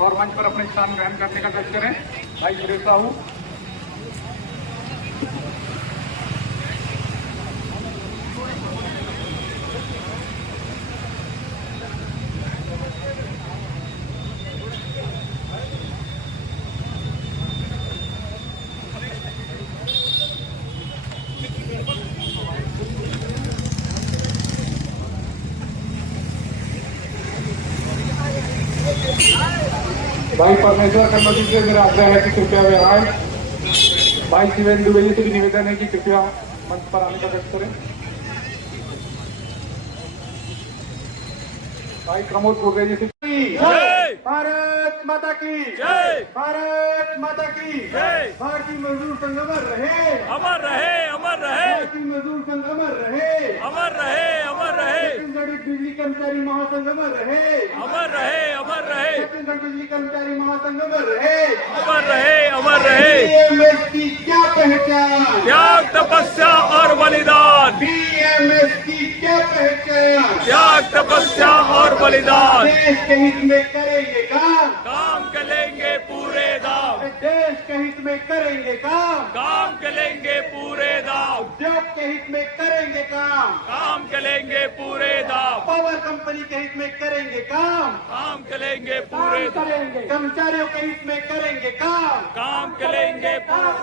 और मंच पर अपने स्थान ग्रहण करने का कष्ट करें। भाई सुरेश साहू। भाई परमेश्वर कन्नौजी से मेरा आग्रह है कि कृपया वे आए। भाई शिवेंद्र दुबे जी से भी निवेदन है कि कृपया मंच पर आने का कष्ट करें। भाई प्रमोद कुर्रे जी से भारत माता की जय, भारत माता की जय। भारतीय मजदूर संघ अमर रहे, अमर रहे, अमर रहे, भारतीय मजदूर संघ अमर रहे, अमर रहे, अमर रहे, छत्तीसगढ़ बिजली कर्मचारी महासंघ अमर रहे, अमर रहे, अमर रहे, छत्तीसगढ़ बिजली कर्मचारी महासंघ अमर रहे, अमर रहे, अमर रहे। बीएमएस की क्या पहचान, त्याग, तपस्या और बलिदान, बीएमएस की क्या पहचान, त्याग, तपस्या और बलिदान। देश के हित में करेंगे काम करेंगे पूरे दाम, देश के हित में करेंगे काम करेंगे पूरे दाम, उद्योग के हित में करेंगे काम करेंगे पूरे दाम, पावर कंपनी के हित में करेंगे काम करेंगे पूरे दाम, कर्मचारियों के हित में करेंगे काम करेंगे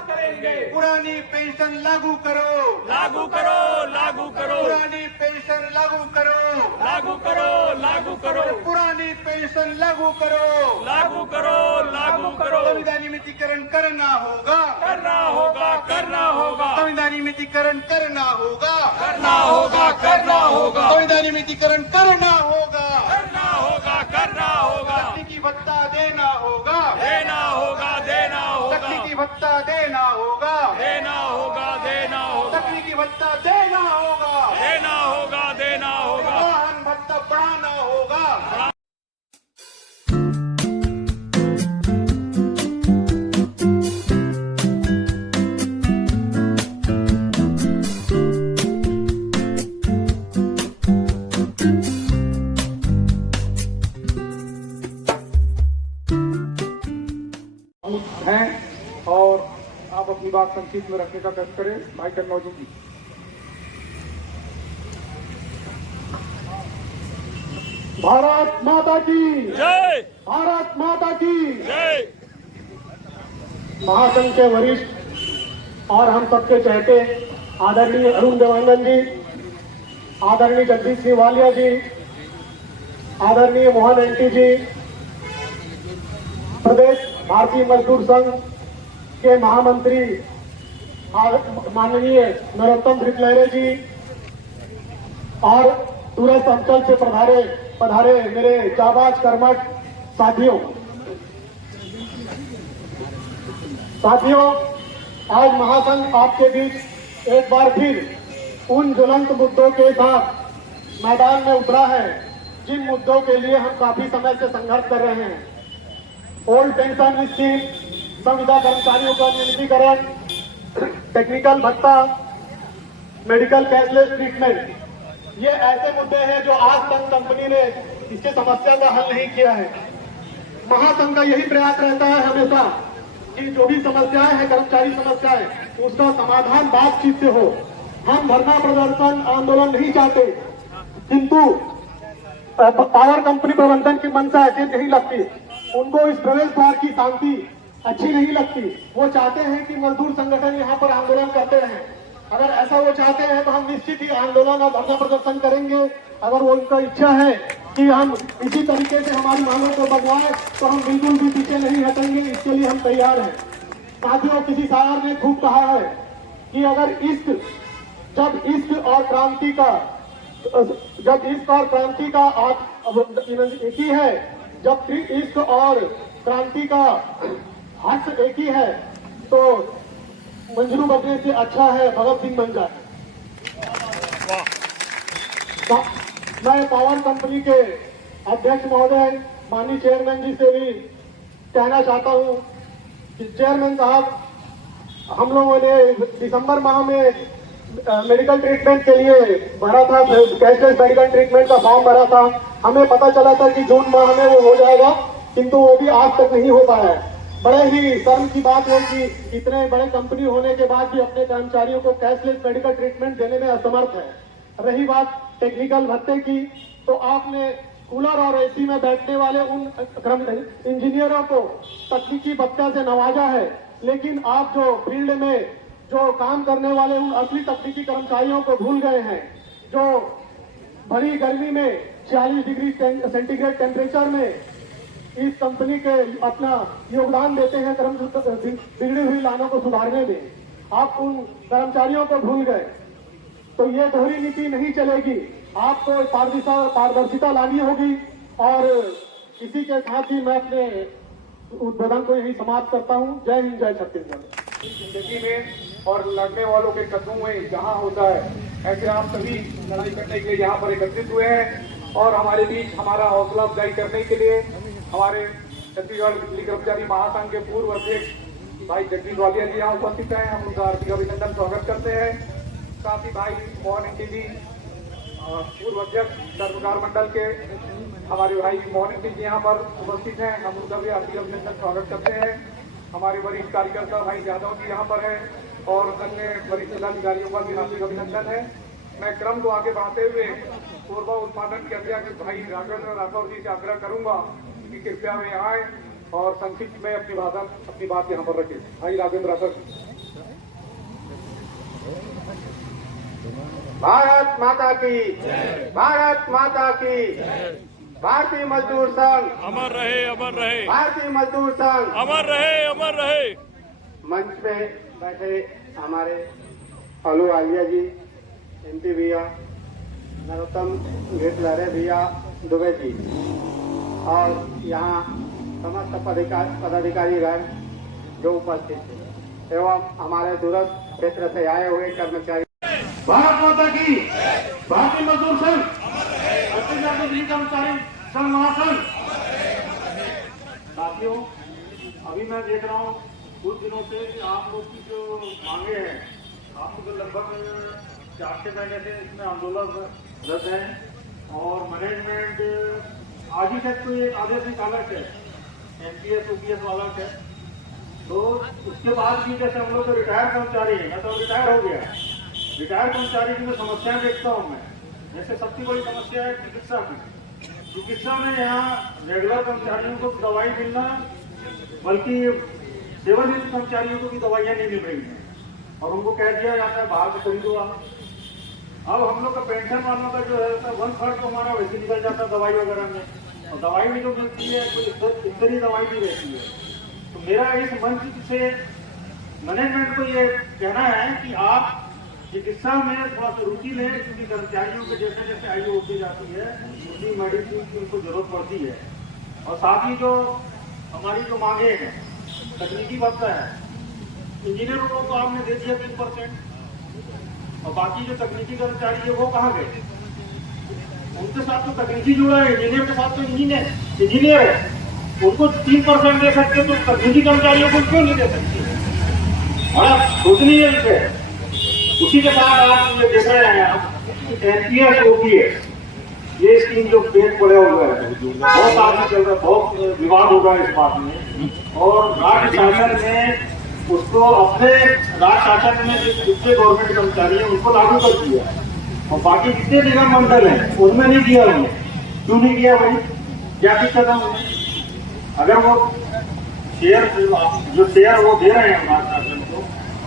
करेंगे। पुरानी पेंशन लागू करो, लागू करो, लागू करो, पुरानी पेंशन लागू करो, लागू करो, लागू करो, पुरानी पेंशन लागू करो, लागू करो, लागू करो। संविधान नियमितीकरण करना होगा, करना होगा, करना होगा, संविधान नियमितीकरण करना होगा, करना होगा, करना होगा, संविधान नियमितीकरण करना होगा, करना होगा, करना होगा, तकनीकी भत्ता देना होगा, देना होगा, देना होगा, तकनीकी भत्ता देना होगा, देना होगा, देना होगा, तकनीकी भत्ता देना होगा, देना होगा, देना होगा, वाहन भत्ता बढ़ाना होगा। हैं और आप अपनी बात संक्षिप्त में रखने का कष्ट करें। भाई कन्नौजी जी। भारत माता की जय, भारत माता की जय। महासंघ के वरिष्ठ और हम सबके चहेते आदरणीय अरुण देवांगन जी, आदरणीय जगदीश सिंह वालिया जी, आदरणीय मोहन एंटी जी, प्रदेश भारतीय मजदूर संघ के महामंत्री माननीय नरोत्तम भृतलहरे जी और दूरस्थ अंचल से पधारे मेरे जाबाज कर्मठ साथियों, आज महासंघ आपके बीच एक बार फिर उन ज्वलंत मुद्दों के साथ मैदान में उतरा है जिन मुद्दों के लिए हम काफी समय से संघर्ष कर रहे हैं। ओल्ड पेंशन स्कीम, संविदा कर्मचारियों का नियमितीकरण, टेक्निकल भत्ता, मेडिकल कैशलेस ट्रीटमेंट, ये ऐसे मुद्दे हैं जो आज तक कंपनी ने इसकी समस्या का हल नहीं किया है। महासंघ का यही प्रयास रहता है हमेशा कि जो भी समस्याएं हैं, कर्मचारी समस्याएं, उसका समाधान बातचीत से हो। हम धरना प्रदर्शन आंदोलन नहीं चाहते, किंतु पावर कंपनी प्रबंधन की मंशा ऐसी नहीं लगती, उनको इस प्रवेश द्वार की शांति अच्छी नहीं लगती। वो चाहते हैं कि मजदूर संगठन यहाँ पर आंदोलन करते रहें। अगर ऐसा वो चाहते हैं तो हम निश्चित ही आंदोलन और धरना प्रदर्शन करेंगे। अगर वो उनका इच्छा है कि हम इसी तरीके से हमारी मांगों को बढ़ाएं तो हम बिल्कुल भी पीछे नहीं हटेंगे, इसके लिए हम तैयार हैं। साथियों, किसी शायर ने खूब कहा है कि अगर जब इश्क और क्रांति एक ही है, जब इश्क और क्रांति का हर्ष एक ही है, तो मंजरू बनने से अच्छा है भगत सिंह बन जाए। मैं पावर कंपनी के अध्यक्ष महोदय माननीय चेयरमैन जी से भी कहना चाहता हूं कि चेयरमैन साहब, हम लोगों ने दिसंबर माह में मेडिकल ट्रीटमेंट के लिए भरा था, कैशलेस मेडिकल ट्रीटमेंट का फॉर्म भरा था। हमें पता चला था कि जून माह में वो हो जाएगा, किंतु वो भी आज तक नहीं हो पाया है। बड़े ही शर्म की बात है कि इतने बड़े कंपनी होने के बाद भी अपने कर्मचारियों को कैशलेस मेडिकल ट्रीटमेंट देने में असमर्थ है। रही बात टेक्निकल भत्ते की, तो आपने कूलर और एसी में बैठने वाले उन इंजीनियरों को तकनीकी भत्ता से नवाजा है, लेकिन आप जो फील्ड में जो काम करने वाले उन असली तकनीकी कर्मचारियों को भूल गए हैं, जो भरी गर्मी में 40 डिग्री सेंटीग्रेड टेम्परेचर में इस कंपनी के अपना योगदान देते हैं बिगड़ी हुई लाइनों को सुधारने में। आप उन कर्मचारियों को भूल गए, तो ये दोहरी नीति नहीं चलेगी। आपको पारदर्शिता लानी होगी। और इसी के साथ ही मैं अपने उद्बोधन को यही समाप्त करता हूँ। जय हिंद, जय छत्तीसगढ़। जिंदगी में और लड़ने वालों के कदमों में जहाँ होता है, ऐसे आप सभी लड़ाई करने के लिए यहाँ पर एकत्रित हुए हैं और हमारे बीच हमारा हौसला अफजाई करने के लिए हमारे छत्तीसगढ़ बिजली कर्मचारी महासंघ के पूर्व अध्यक्ष भाई जगदीश वालिया जी यहाँ उपस्थित हैं। हम उनका हार्दिक अभिनंदन स्वागत करते हैं। साथ ही भाई मोहन इंडी पूर्व अध्यक्ष कर्मकार मंडल के हमारे भाई मोहन इंडी जी यहाँ पर उपस्थित हैं। हम उनका भी हार्दिक अभिनंदन स्वागत करते हैं। हमारे वरिष्ठ कार्यकर्ता भाई यादव जी यहाँ पर है और अन्य वरिष्ठ पदाधिकारियों का भी हार्दिक अभिनंदन है। मैं क्रम को आगे बढ़ाते हुए कोरबा उत्पादन के अध्यक्ष भाई राघवेंद्र राठौर जी से आग्रह करूंगा कि कृपया वे आए और संक्षिप्त में अपनी बात यहाँ पर रखें। भाई राघवेंद्र राठौर। भारत माता की, भारत माता की। भारतीय मजदूर संघ अमर रहे, अमर रहे। भारतीय मजदूर संघ अमर रहे, अमर रहे। मंच पे बैठे हमारे अलू आलिया जी, एमपी भैया, नरोत्तम घेटलरे भैया, दुबे जी और यहाँ समस्त पदाधिकारी गण जो उपस्थित थे एवं हमारे दूरस्थ क्षेत्र से आए हुए कर्मचारी। भारत माता की। भारतीय मजदूर संघ, छत्तीसगढ़ बिजली कर्मचारी संघ महासंघ। साथियों, अभी मैं देख रहा हूँ कुछ दिनों से कि आप लोग की जो मांगे हैं, आप लोग लगभग 4 महीने से इसमें आंदोलनरत है और मैनेजमेंट आज ही तक तो ये आदेश निकाला है, एनपीएस ओपीएस वाला है। तो उसके बाद भी जैसे हम लोग तो रिटायर कर्मचारी है, मैं तो रिटायर हो गया। रिटायर कर्मचारी की जो समस्याएं देखता हूँ मैं, जैसे सबसे बड़ी समस्या है चिकित्सा की। चिकित्सा में यहाँ रेगुलर कर्मचारियों को दवाई मिलना, बल्कि सेवा निवृत्त कर्मचारियों को भी दवाइयाँ नहीं मिल रही हैं और उनको कह दिया जाता है बाहर से खरीदो आप। अब हम लोग का पेंशन वालों का जो है 1/3 तो हमारा वैसे निकल जाता है दवाई वगैरह में, और दवाई भी जो मिलती है तो इतनी दवाई भी रहती है। तो मेरा इस मंच से मैनेजमेंट को ये कहना है कि आप चिकित्सा में थोड़ा सा रुचि लें, क्योंकि कर्मचारियों के जैसे जैसे आयु होती जाती है उतनी मेडिसिन की उनको जरूरत पड़ती है। और साथ ही जो हमारी जो मांगे हैं, तकनीकी भत्ता है, इंजीनियरों को आपने दे दिया 3%, और बाकी जो तकनीकी कर्मचारी है वो कहाँ गए? उनके साथ तो तकनीकी जुड़ा है, इंजीनियर के साथ तो इंजीनियर है, उनको 3% दे सकते तो तकनीकी कर्मचारियों को क्यों नहीं दे सकते? हाँ, सोचनी है इसे। उसी के साथ आप ये देख रहे हैं आप एनपीएस ओपीएस, ये स्कीम जो पेज पड़े हुए हैं, बहुत आगे चल रहा है, बहुत विवाद होगा इस बात में। और राज्य शासन ने उसको अपने राज्य शासन में जितने गवर्नमेंट कर्मचारी हैं उनको लागू कर दिया, और बाकी जितने निगम मंडल हैं उनमें नहीं दिया। उन्हें क्यों नहीं दिया भाई? क्या दिक्कत है उन्हें? अगर वो शेयर जो शेयर वो दे रहे हैं राज्य शासन को,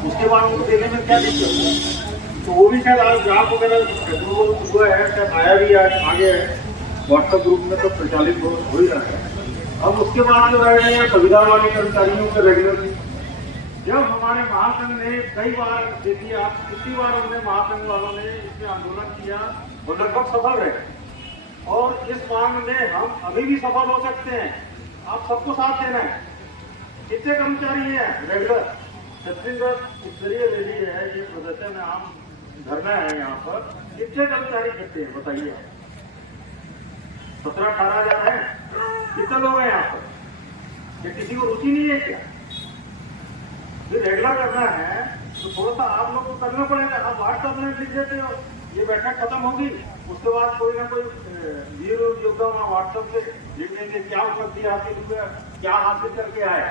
उसके बाद उनको देने में क्या दिक्कत है? तो वो भी शायद आज ग्राफ वगैरह हुआ है, शायद आया भी आगे व्हाट्सएप ग्रुप में तो प्रचालित हो ही रहा है। अब उसके बाद जो रह रहे हैं संविधान वाले कर्मचारियों के रेगुलर, जब हमारे महासंघ ने कई बार देखिए आप कितनी बार हमने महासंघ वालों ने इसमें आंदोलन किया, वो लगभग सफल रहे। और इस मांग में हम अभी भी सफल हो सकते हैं। आप सबको साथ देना है। कितने कर्मचारी हैं रेगुलर? छत्तीसगढ़ स्तरीय रैली है, ये प्रदर्शन है, आम धरना है यहाँ पर। कितने कर्मचारी कितने हैं बताइए? 17-18 हजार है। कितने लोग हैं यहाँ पर? ये किसी को रुचि नहीं है क्या? रेगुलर करना है तो थोड़ा सा आप लोग को करना पड़ेगा। आप व्हाट्सएप में लिख देते हो, ये बैठक खत्म होगी, उसके बाद कोई ना कोई वीर योद्धा वहाँ व्हाट्सएप से लिखेंगे क्या उपलब्धि आपकी क्या हासिल करके आए।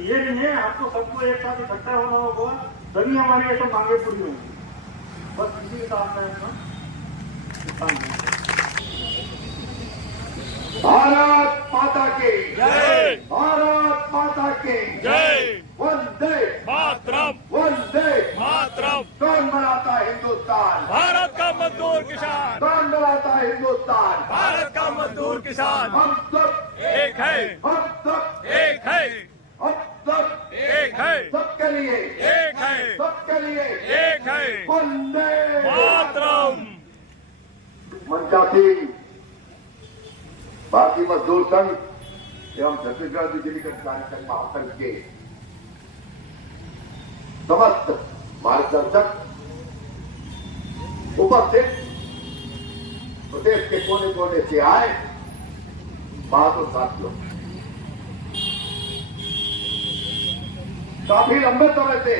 ये नहीं है, आपको सबको एक साथ इकट्ठा होना होगा, तभी हमारी ये सब मांगे पूरी होंगी। बस इसी के साथ में अपना भारत माता की जय भारत माता की जय वंदे मातरम वंदे मातरम। कौन बनाता है हिंदुस्तान? भारत का मजदूर किसान, कौन बनाता है हिंदुस्तान? भारत का मजदूर किसान हम सब एक है, हम सब एक है, हम सब एक है, सबके लिए एक है, सबके लिए एक है। वंदे मातरम। मनका सिंह भारतीय मजदूर संघ एवं छत्तीसगढ़ बिजली कर्मचारी संघ महासंघ के समस्त मार्गदर्शक उपस्थित प्रदेश के कोने कोने से आए बहादुर साथियों, काफी लंबे समय से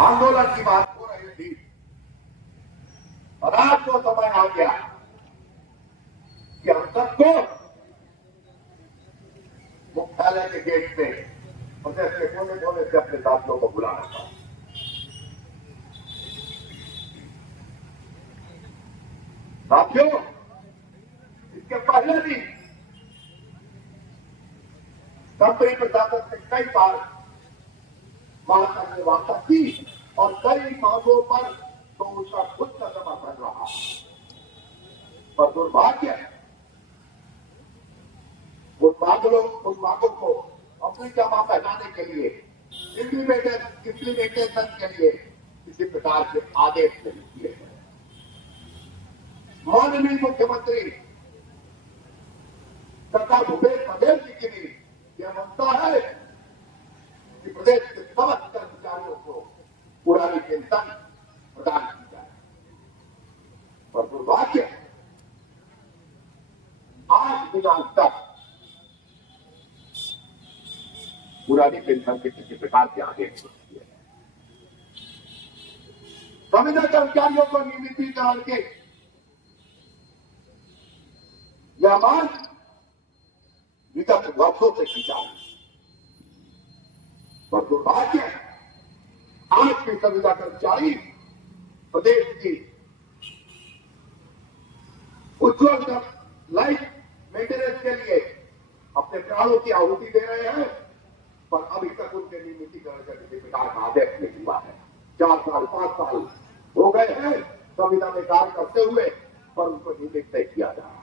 आंदोलन की बात हो रही थी और आज जो समय आ गया कि हम सबको मुख्यालय के गेट पे प्रदेश के कोने कोने से अपने साथियों को बुलाना था। साथियों, इसके पहले भी कंपनी प्रशासन से कई बार महासंघ ने वार्ता की और कई मांगों पर तो उसका खुद का समर्थन रहा, पर दुर्भाग्य है उन मांगों को अपनी जमा पहनाने के लिए इम्प्लीमेंटेशन के लिए किसी प्रकार के आदेश नहीं किए गए। माननीय मुख्यमंत्री तथा भूपेश बघेल जी की भी यह मनता है कि प्रदेश के समस्त कर्मचारियों को पुरानी पेंशन प्रदान की जाए, पर दुर्भाग्य आज दिनांक तक पुरानी पेंशन के किसी प्रकार के आदेश नहीं किए। संविदा कर्मचारियों को नियमितीकरण के यह मांग विगत वर्षों से की जा रही, पर दुर्भाग्य आज के संविदा कर्मचारी प्रदेश की उज्ज्वल लाइफ मेंटेनेंस के लिए अपने प्राणों की आहुति दे रहे हैं, पर अभी तक उनके नियमितीकरण का किसी प्रकार का आदेश नहीं हुआ है। 4 साल 5 साल हो गए हैं संविदा में कार्य करते हुए, पर उनको नियमित नहीं किया जा रहा।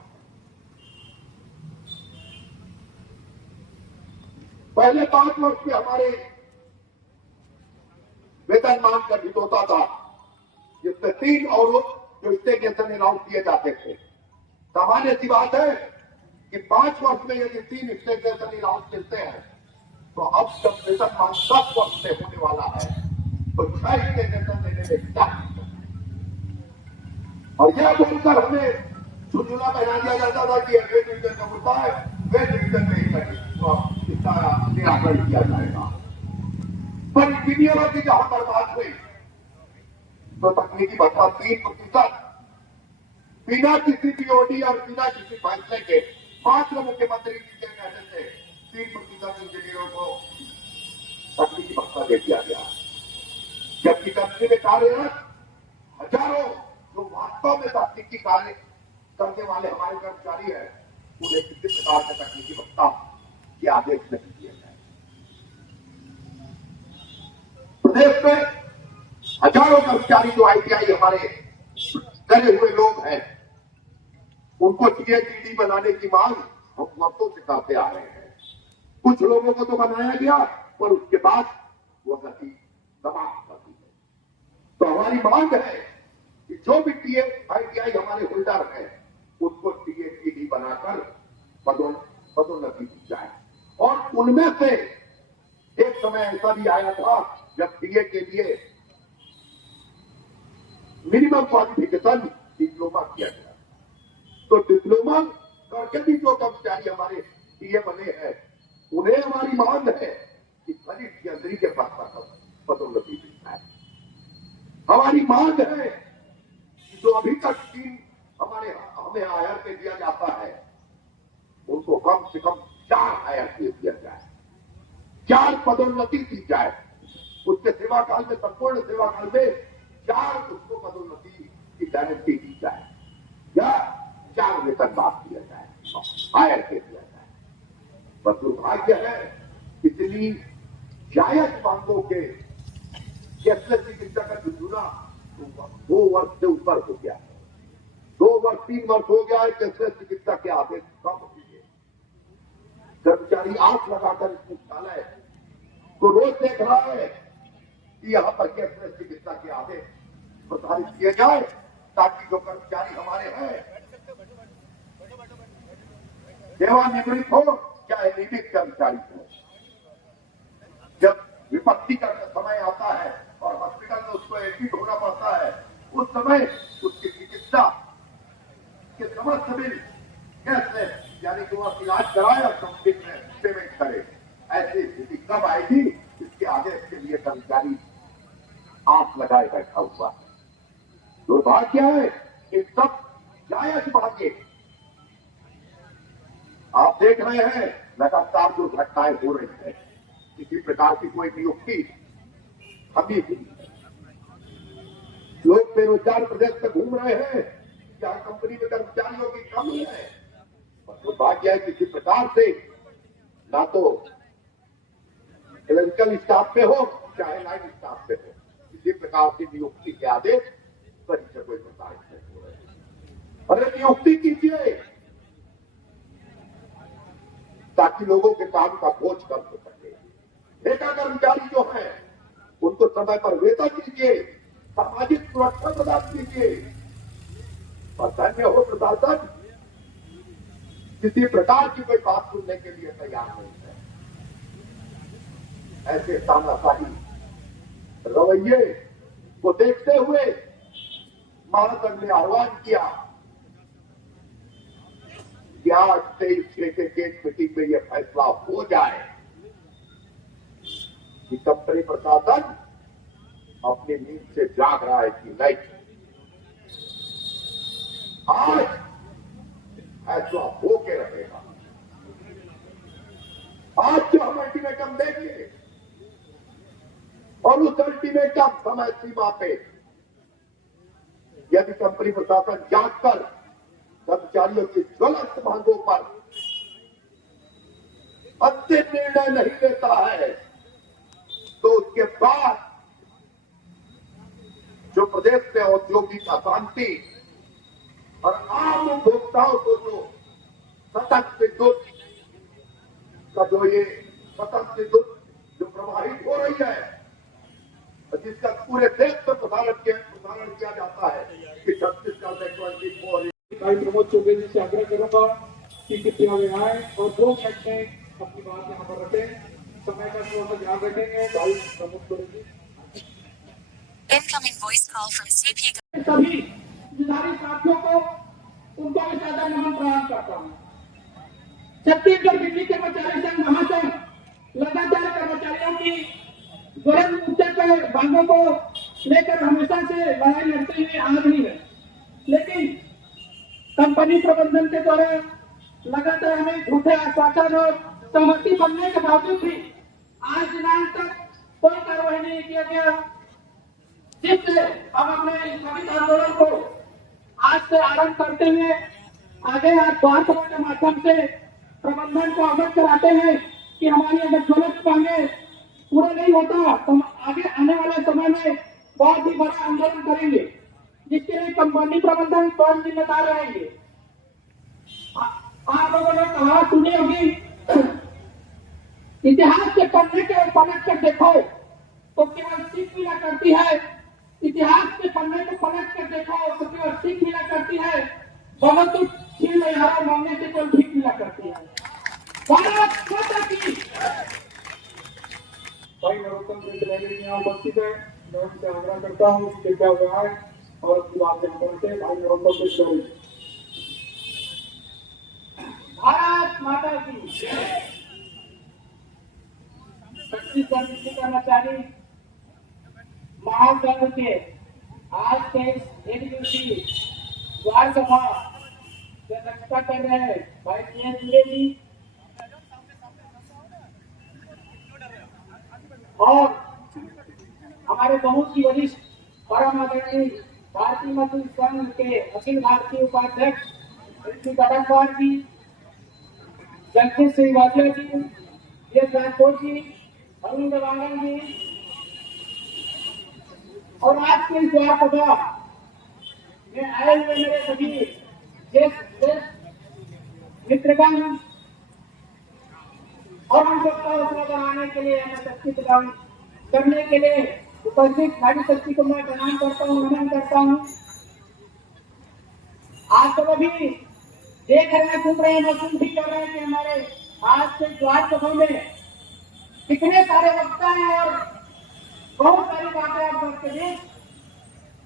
पहले 5 वर्ष के हमारे वेतनमान का भी होता था, जिससे 3 और जो स्टेगनेशन अनाउंस किए जाते थे। सामान्य सी बात है कि 5 वर्ष में यदि 3 स्टेगनेशन अनाउंस मिलते हैं तो अब जब वेतनमान 10 वर्ष से होने वाला है तो 6 स्टेगनेशन देने में क्या, और यह बोलकर हमें झुंझुला पहना दिया जाता था कि वे डिवीजन का मुद्दा है, वे डिवीजन में ही इसका निराकरण किया जाएगा। पर इंजीनियरों की जहां पर बात हुई तो तकनीकी भत्ता 3% बिना किसी पीओडी और बिना किसी फैसले के मात्र मुख्यमंत्री जी के कहने से 3% इंजीनियरों को तकनीकी भत्ता दे दिया गया, जबकि कंपनी में कार्यरत हजारों जो वास्तव में तकनीकी कार्य करने वाले हमारे कर्मचारी हैं, उन्हें किसी प्रकार का तकनीकी भत्ता के आदेश नहीं दिए गए। प्रदेश में हजारों कर्मचारी जो आईटीआई हमारे करे हुए लोग हैं, उनको टीएटीडी बनाने की मांग हम वर्षों से करते आ रहे हैं। कुछ लोगों को तो बनाया गया, पर उसके बाद वो गति समाप्त कर दी है। तो हमारी मांग है कि जो भी आईटीआई हमारे होल्डर हैं, उसको टीएटीडी बनाकर पदोन्नति दी जाए। और उनमें से एक समय ऐसा भी आया था जब टीए के लिए मिनिमम क्वालिफिकेशन डिप्लोमा किया गया, तो डिप्लोमा करके भी जो कर्मचारी हमारे टीए बने हैं, उन्हें हमारी मांग है कि खनिज यंत्री के पद पर पदोन्नति दी जाए। हमारी मांग है जो अभी तक टीम हमें हायर पे दिया जाता है, उनको कम से कम 4 हायर पे दिया जाए, 4 पदोन्नति दी जाए। उसके सेवा काल में, संपूर्ण सेवा काल में 4 उसको पदोन्नति की गारंटी दी जाए या 4 वेतनमान दिया जाए, हायर पे दिया जाए। पर दुर्भाग्य है इतनी जायज मांगों के कैशलेस चिकित्सा का झुंझुना 2 वर्ष से ऊपर हो गया है। 2 वर्ष 3 वर्ष हो गया है कैशलेस चिकित्सा के आदेश कम हो गए। कर्मचारी आंख लगाकर इस मुख्यालय को रोज देख रहा है कि यहाँ पर कैशलेस चिकित्सा के आदेश प्रसारित किए जाए, ताकि जो कर्मचारी हमारे हैं, सेवानिवृत्त हो चाहे नियमित कर्मचारी हो, जब विपत्ति का समय आता है और हॉस्पिटल में उसको एडमिट होना पड़ता है, उस समय उसकी चिकित्सा के समस्त बिल कैशलेस, यानी कि वह इलाज कराए और कंपनी में पेमेंट करे। ऐसी स्थिति कब आएगी, इसके आदेश के लिए कर्मचारी आंख लगाए बैठा हुआ। दुर्भाग्य है कि सब जायज मांगे। आप देख रहे हैं लगातार जो घटनाएं हो रही है, किसी प्रकार की कोई नियुक्ति अभी भी, लोग बेरोजगार प्रदेश में घूम रहे हैं, जहां कंपनी में कर्मचारियों की कमी है। और दुर्भाग्य है किसी प्रकार से ना तो क्लिनिकल स्टाफ पे हो चाहे लाइन स्टाफ पे हो, किसी प्रकार की नियुक्ति के आदेश कहीं से कोई प्रसारित नहीं हो रहे। अरे नियुक्ति कीजिए ताकि लोगों के काम का बोझ कम हो सके। ठेका कर्मचारी जो है उनको समय पर वेतन दीजिए, सामाजिक सुरक्षा प्रदान कीजिए। और धन्य हो प्रशासन, किसी प्रकार की कोई बात सुनने के लिए तैयार नहीं है। ऐसे तानाशाही रवैये को देखते हुए महासंघ ने आह्वान किया कि आज 23 के गेट मीटिंग में यह फैसला हो जाए कि कंपनी प्रशासन अपनी नींद से जाग रहा है कि नहीं। आज फैसला होके रहेगा। आज जो हम अल्टीमेटम देंगे और उस अल्टीमेटम समय सीमा पे यदि कंपनी प्रशासन जागकर कर्मचारियों की ज्वलंत मांगों पर अंतिम निर्णय नहीं लेता है, तो उसके बाद जो प्रदेश में औद्योगिक अशांति और आम उपभोक्ताओं को जो सतत विद्युत का जो ये सतत विद्युत जो प्रवाहित हो रही है, जिसका पूरे देश में प्रसारण किया जाता है कि छत्तीसगढ़ में 24 भाई प्रमोद चौबे जी से आग्रह करूंगा कि कृपया वे आए और 2 मिनट में अपनी बात यहाँ पर रखें। समय का थोड़ा सा ध्यान रखेंगे। भाई प्रमोद चौबे जी। Incoming voice call from CP. सभी जिलाधिकारी साथियों को उनको मैं ज्यादा नमन प्रदान करता हूँ। छत्तीसगढ़ बिजली कर्मचारी संघ महासंघ लगातार कर्मचारियों की ज्वलंत मुद्दे के मांगों को लेकर हमेशा से लड़ाई लड़ते हुए आ रही है, लेकिन कंपनी प्रबंधन के द्वारा लगातार हमें झूठे आश्वासन और सहमति बनने के बावजूद भी आज दिनांक तक कोई कार्रवाई नहीं किया गया, जिससे हम अपने स्थगित आंदोलन को आज से आरंभ करते हुए आगे आज द्वार सभा के माध्यम से प्रबंधन को अवगत कराते हैं कि हमारी अगर ज्वलंत मांगे पूरा नहीं होता तो हम आगे आने वाले समय में बहुत ही बड़ा आंदोलन करेंगे, जिसके लिए कंपनी प्रबंधन स्वयं जिम्मेदार रहेंगे। आप लोगों ने कहा सुनी होगी, इतिहास के पन्ने के पलट कर देखो तो केवल सीख मिला करती है। इतिहास के पन्ने को पलट कर देखो तो केवल सीख मिला करती है, बहुत छीन हारा मांगने से केवल भीख मिला करती है। भारत माता की। भाई नरोत्तम सिंह यहाँ उपस्थित है, मैं उनसे आग्रह करता हूँ कि कृपया वे आए और उसकी बात यहाँ पर रखें। भाई नरोत्तम सिंह। भारत माता की। छत्तीसगढ़ बिजली कर्मचारी महासंघ के आज के एक दिवसीय द्वार सभा की अध्यक्षता कर रहे हैं भाई पीएस दुबे जी और हमारे बहुत ही वरिष्ठ परम आदरणीय भारतीय मजदूर संघ के अखिल भारतीय उपाध्यक्ष श्री कटकवार जी, जगदीश सिंह वाजिया जी, एस राजकोट जी, अरुण देवांगन जी और आज के इस द्वार सभा में आए हुए मेरे सभी मित्रगण और हम सबका हौसला बढ़ाने के लिए, हमें शक्ति प्रदान करने के लिए उपस्थित नारी शक्ति को मैं प्रणाम करता हूँ, नमन करता हूँ। आज सब अभी देख रहे हैं, सुन रहे हैं, महसूस भी कर रहे हैं कि हमारे आज के द्वार सभा में कितने सारे वक्ता हैं और बहुत सारी बातें आप सबके बीच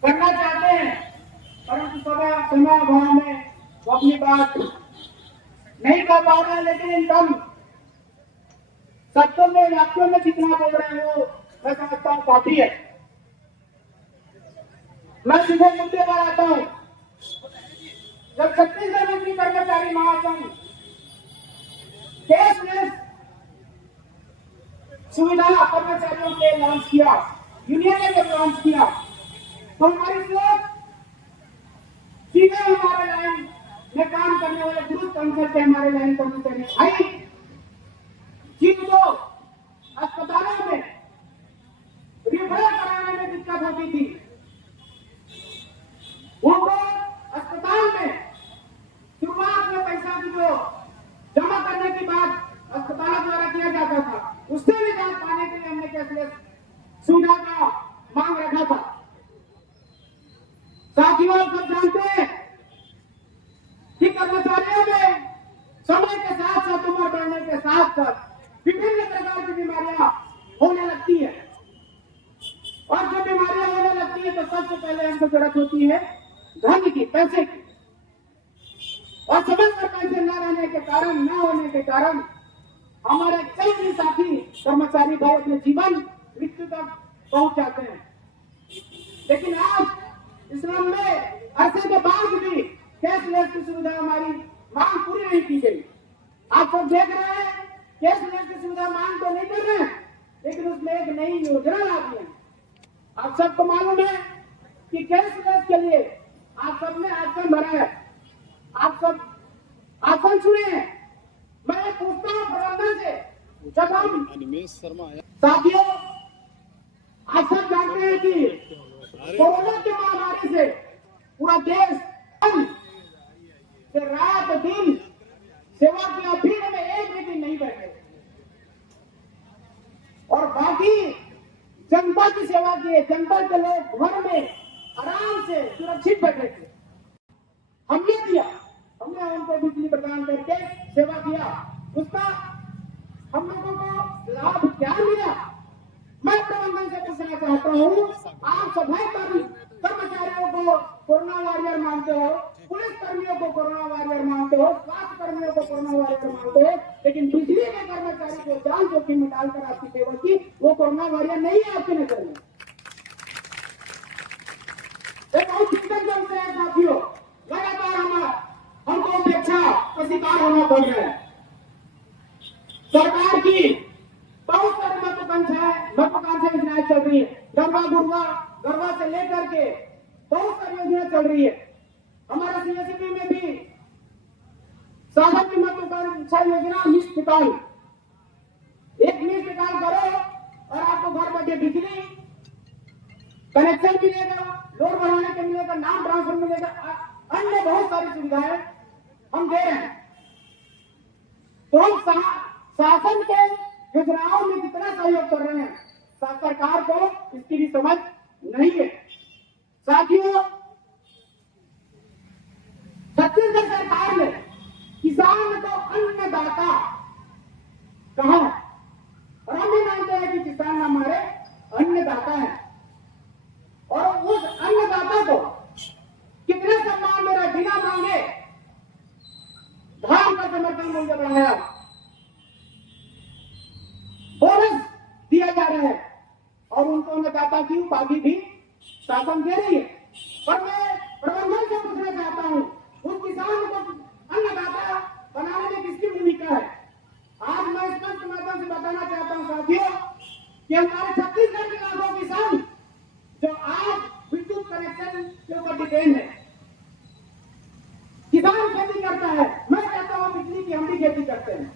करना चाहते हैं, परंतु समय अभाव में वो अपनी बात नहीं कर पा रहे हैं। लेकिन इन कम शब्दों में, वाक्यों में जितना बोल रहे हैं वो मैं समझता हूँ काफी है। मैं सीधे मुद्दे पर आता हूँ। जब छत्तीसगढ़ बिजली कर्मचारी महासंघ कैशलेस सुविधा कर्मचारियों के लॉन्च किया, यूनियन ने जब लॉन्च किया तो हमारी सोच सीधे हमारे लाइन में काम करने वाले ग्रुप काउंसिल के हमारे लाइन कर्मचारी आई, जिनको अस्पतालों में रिफर कराने में दिक्कत होती थी, उनको अस्पताल में शुरुआत में पैसा की जो जमा करने की बात अस्पताल द्वारा किया जाता था, उससे निजात पाने के लिए हमने कैशलेस सुविधा का मांग रखा था। साथियों, सब जानते हैं कि कर्मचारियों में समय के साथ साथ, उम्र बढ़ने के साथ साथ विभिन्न प्रकार की बीमारियां होने लगती है और जब बीमारियां होने लगती है तो सबसे पहले हमको जरूरत होती है धन की, पैसे की, और समय पर पैसे न रहने के कारण, न होने के कारण हमारे कई साथी कर्मचारी भाई अपने जीवन मृत्यु तक पहुंच जाते हैं। लेकिन आज इस लंबे अरसे के बाद भी कैशलेस की सुविधा हमारी मांग पूरी नहीं की गई। आप सब देख रहे हैं, कैशलेस की सुविधा मांग तो नहीं कर रहे हैं, लेकिन उसमें एक नई योजना ला दी है। आप सबको मालूम है कि कैशलेस के लिए आप सबने आसन भरा है, आप सब आसन चुने हैं। मैं पूछता हूँ प्रबंधन से, जब हम साथियों आप सब जानते हैं कि कोरोना की महामारी से पूरा देश से रात दिन सेवा किया, फिर हमें एक भी दिन नहीं बैठे और बाकी जनता की सेवा की। जनता के लोग घर में आराम से सुरक्षित बैठे थे, हमने दिया, हमने उनको बिजली प्रदान करके सेवा किया, उसका हम लोगों को लाभ क्या मिला? मैं प्रबंधन से पूछना चाहता हूँ, आप सफाई कर्मचारियों को कोरोना वॉरियर मानते हो, पुलिस कर्मियों को कोरोना वॉरियर मानते हो, स्वास्थ्य कर्मियों को कोरोना वॉरियर मानते हो, लेकिन बिजली के कर्मचारी को जान जोखिम में डालकर आपकी सेवा की, वो कोरोना वॉरियर नहीं है आपके नजर में। बहुत चिंतन करते हैं साथियों, लगातार हमको उपेक्षा का शिकार होना पड़ रहा है। सरकार की बहुत सारी महत्वाकांक्षी योजनाएं चल रही है, गरबा से लेकर के बहुत सारी योजनाएं चल रही है। हमारे सीएसपी में भी शासन की महत्वाकांक्षी योजना निष्काल, एक निष्काल करो और आपको घर बैठे बिजली कनेक्शन मिलेगा, लोड बढ़ाने के मिलेगा, नाम ट्रांसफर मिलेगा, अन्य बहुत सारी सुविधाएं हम दे रहे हैं। तो हम शासन के योजनाओं में कितना सहयोग कर रहे हैं, सरकार को इसकी भी समझ नहीं है। साथियों, छत्तीसगढ़ सरकार ने किसान को अन्नदाता कहा और हम भी मानते हैं कि किसान हमारे अन्नदाता है और उस अन्नदाता को कितने सम्मान दे रहा है, बिना मांगे धान का समर्थन मूल्य बढ़ाया, बोनस दिया जा रहा है और उनको अन्नदाता की उपाधि भी शासन दे रही है। पर मैं प्रबंधन से पूछना चाहता हूँ, उस किसान को अन्नदाता बनाने में किसकी भूमिका है? आज मैं इस मंच के माध्यम से बताना चाहता हूँ साथियों कि हमारे छत्तीसगढ़ के लाखों किसान जो आज विद्युत कनेक्शन के ऊपर डिपेंड है, किसान खेती करता है। मैं कहता हूँ बिजली की हम भी खेती करते हैं।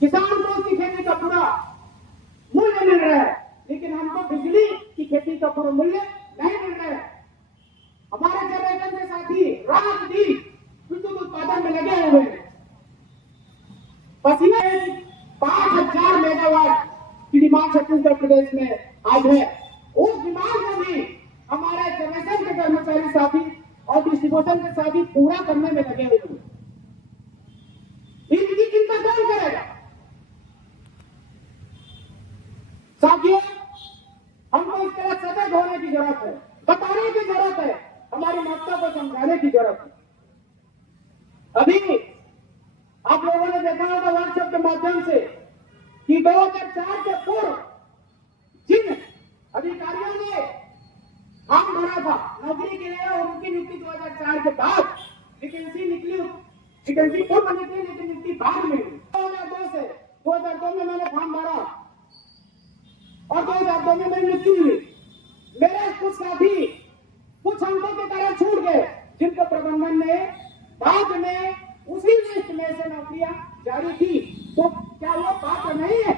किसान को उसकी खेती का पूरा मूल्य मिल रहा है, लेकिन हमको बिजली की खेती का पूरा मूल्य नहीं मिल रहा है। हमारे जनरेशन के साथी रात दिन विद्युत उत्पादन में लगे हुए हैं। पसीना 5000 मेगावाट की डिमांड छत्तीसगढ़ प्रदेश में आज है। उस डिमांड को भी हमारे जनरेशन के कर्मचारी साथी और डिस्ट्रीब्यूशन के साथी पूरा करने में लगे हुए हैं। इनकी चिंता कौन करेगा? साथियों, हमको इस तरह सतर्क होने की जरूरत है, बताने की जरूरत है, हमारी महत्ता को समझाने की जरूरत है। अभी आप लोगों ने देखा होगा व्हाट्सएप के माध्यम से कि 2004 के पूर्व जिन अधिकारियों ने फॉर्म भरा था नौकरी के लिए और उनकी नियुक्ति 2004 के बाद वैकेंसी पूर्व निकली, लेकिन नियुक्ति बाद में हुई। 2002 से 2002 में मैंने फॉर्म भरा और 2002 में मेरी नियुक्ति हुई। मेरे कुछ साथी कुछ अंकों के कारण छूट गए, जिनको प्रबंधन ने बाद में उसी लिस्ट में से नौकरियां जारी की। तो क्या वो पात्र नहीं है?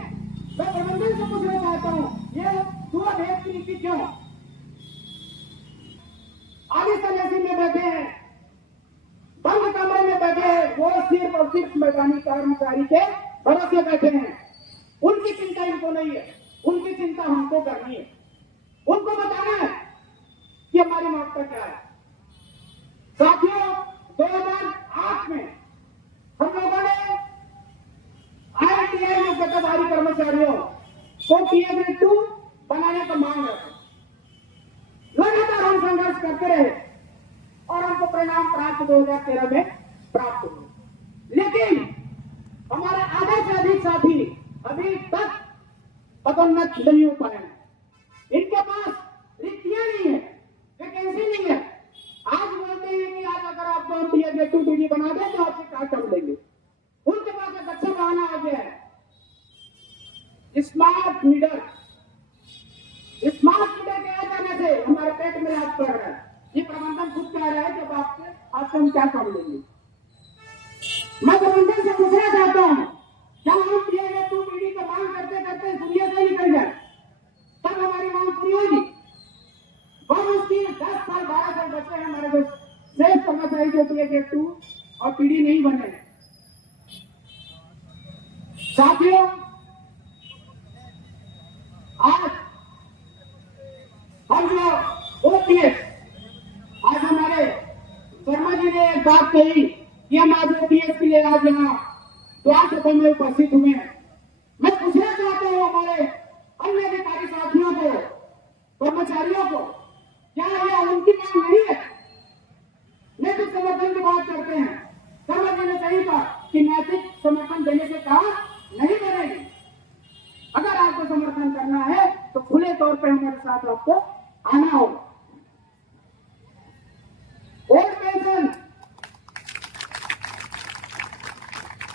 मैं प्रबंधन से पूछना चाहता हूँ, ये पूरा भेद की नीति क्यों? आगे सन्यासी में बैठे हैं, बंद कमरे में बैठे हैं, वो सिर्फ और सिर्फ मैदानी कर्मचारी के भरोसे बैठे हैं। उनकी चिंता इनको नहीं है, उनकी चिंता हमको करनी है। उनको बताना है कि हमारी महत्ता क्या है। साथियों, 2008 में हम लोगों ने IITI में पटवारी कर्मचारियों को टीए 2 बनाने का मांग रखा। लगातार हम संघर्ष करते रहे और हमको परिणाम प्राप्त 2013 में प्राप्त हुए, लेकिन हमारे आधे से अधिक साथी अभी तक पदोन्नत नहीं हो पाए हैं। इनके पास रिक्तियां नहीं है, वैकेंसी नहीं है। आज बोलते हैं कि आज अगर आपको हम टीए 2 टीडी बना दें तो आपसे कार्ड कर देंगे। उनके पास एक अच्छा बहाना आ गया है, स्मार्ट मीटर। स्मार्ट मीटर के आ जाने से हमारे पेट में हाथ पड़ रहा है। ये प्रबंधन खुद कह रहा है कि आपसे हम क्या कर लेंगे। मैं प्रबंधन से पूछना चाहता हूँ, क्या हम टीए 2 टीडी का मांग करते करते दुनिया से निकल जाए तब हमारी मांग पूरी होगी? बहुत मुश्किल 10 साल 12 साल बच्चे हैं हमारे को शेष कर्मचारी जो टीए 2 और टीडी नहीं बने। साथियों, आज हम जो ओपीएस, आज हमारे शर्मा जी ने एक बात कही कि हम आज ओपीएस के लिए आज यहाँ द्वार सभा में उपस्थित हुए हैं। मैं पूछना चाहता हूँ हमारे अन्य अधिकारी साथियों को, कर्मचारियों को, क्या यह उनकी मांग नहीं है? नैतिक समर्थन की बात करते हैं। शर्मा जी ने कही था कि नैतिक समर्थन देने से कहा नहीं बनेगी। अगर आपको समर्थन करना है तो खुले तौर पर हमारे साथ आपको आना होगा। ओल्ड पेंशन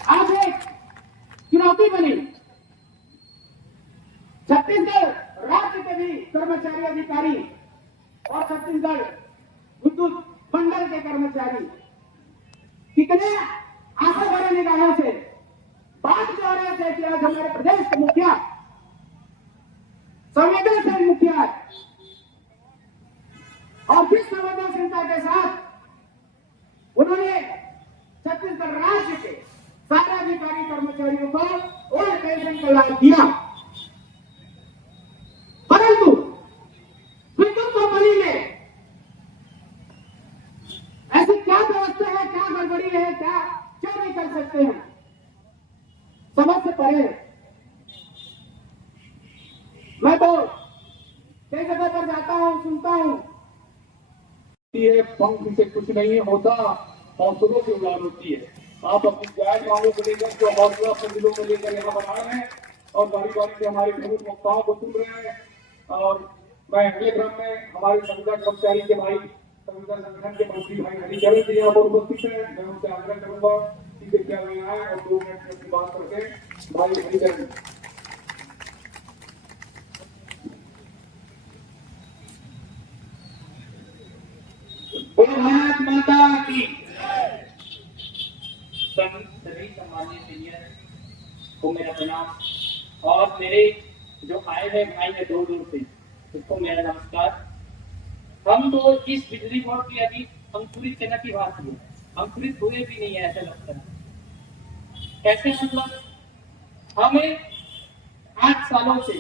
आज एक चुनौती बनी। छत्तीसगढ़ राज्य के भी कर्मचारी अधिकारी और छत्तीसगढ़ विद्युत मंडल के कर्मचारी कितने आशा भरे निगाहों से बात कर रहे थे कि आज हमारे प्रदेश के मुखिया संवेदनशील मुखिया है और जिस संवेदनशीलता के साथ उन्होंने छत्तीसगढ़ राज्य के सारे अधिकारी कर्मचारियों को ओल्ड पेंशन का लाभ दिया, परंतु विद्युत कंपनी में ऐसी क्या व्यवस्था है, क्या गड़बड़ी है, क्या क्यों नहीं कर सकते हैं? समझ से परे। मैं तो कई जगह पर जाता हूँ, सुनता हूँ, ये पंख से कुछ नहीं होता, हौसलों की उड़ान होती है। आप अपनी जायज मांगों को लेकर जो हौसला अपने दिलों में लेकर यहाँ बना रहे हैं और बारी बारी से हमारे प्रमुख वक्ताओं को सुन रहे हैं और मैं अगले क्रम में हमारे संविदा कर्मचारी के भाई, संविदा संगठन के मंत्री भाई हरिचरण जी यहाँ पर उपस्थित है। मैं उनसे आग्रह करूंगा कि कृपया वे आए और 2 मिनट में अपनी बात करके भाई हरिचरण। भारत माता की सभी सम्मानित सीनियर को मेरा प्रणाम और मेरे जो आए हैं भाई है दूर दूर से, उसको मेरा नमस्कार। हम तो इस बिजली बोर्ड की अभी अंकुरित चना की बात की, अंकुरित हुए भी नहीं है ऐसा लगता है। कैसे मतलब हमें 8 सालों से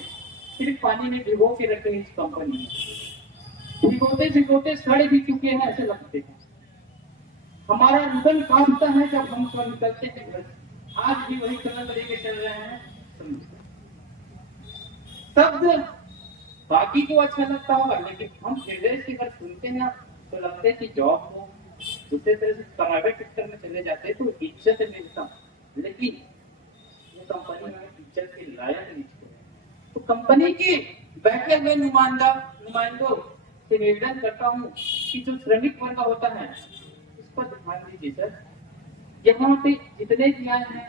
सिर्फ पानी में भिगो के रखते हैं। इस कंपनी में भिगोते भिगोते सड़ भी चुके हैं ऐसे लगते हैं। हमारा रुदन कांपता है जब हम तो निकलते हैं घर। आज भी वही कलम लेके चल रहे हैं। शब्द बाकी को अच्छा लगता होगा, लेकिन हम हृदय से अगर सुनते हैं तो लगता है कि जॉब हो दूसरे तरह से प्राइवेट सेक्टर में चले जाते तो इज्जत मिलता, लेकिन ये कंपनी में इज्जत के लायक नहीं। तो कंपनी के बैठे हुए नुमाइंदों से निवेदन करता हूँ कि जो श्रमिक वर्ग होता है इस पर ध्यान दीजिए सर। यहाँ पे जितने भी आए हैं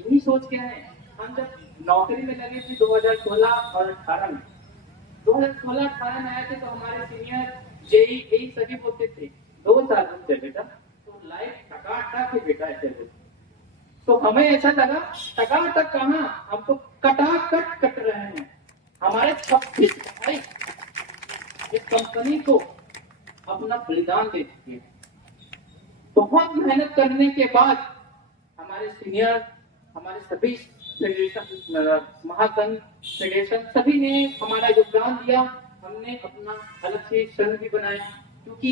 यही सोच के आए। हम जब नौकरी में लगे थे 2016 और 18 में, 2016-18 में आए थे तो हमारे सीनियर जेई यही सभी बोलते थे 2 साल रुक जाए बेटा, तो लाइफ टकाटक है बेटा ऐसे बोलते। तो हमें ऐसा लगा टकाटक कहाँ, हम तो कटाकट कट रहे हैं। हमारे 26 भाई इस कंपनी को अपना बलिदान दे चुके हैं। बहुत मेहनत करने के बाद हमारे सीनियर, हमारे सभी फेडरेशन, महासंघ फेडरेशन सभी ने हमारा योगदान दिया। हमने अपना अलग से संघ भी बनाया, क्योंकि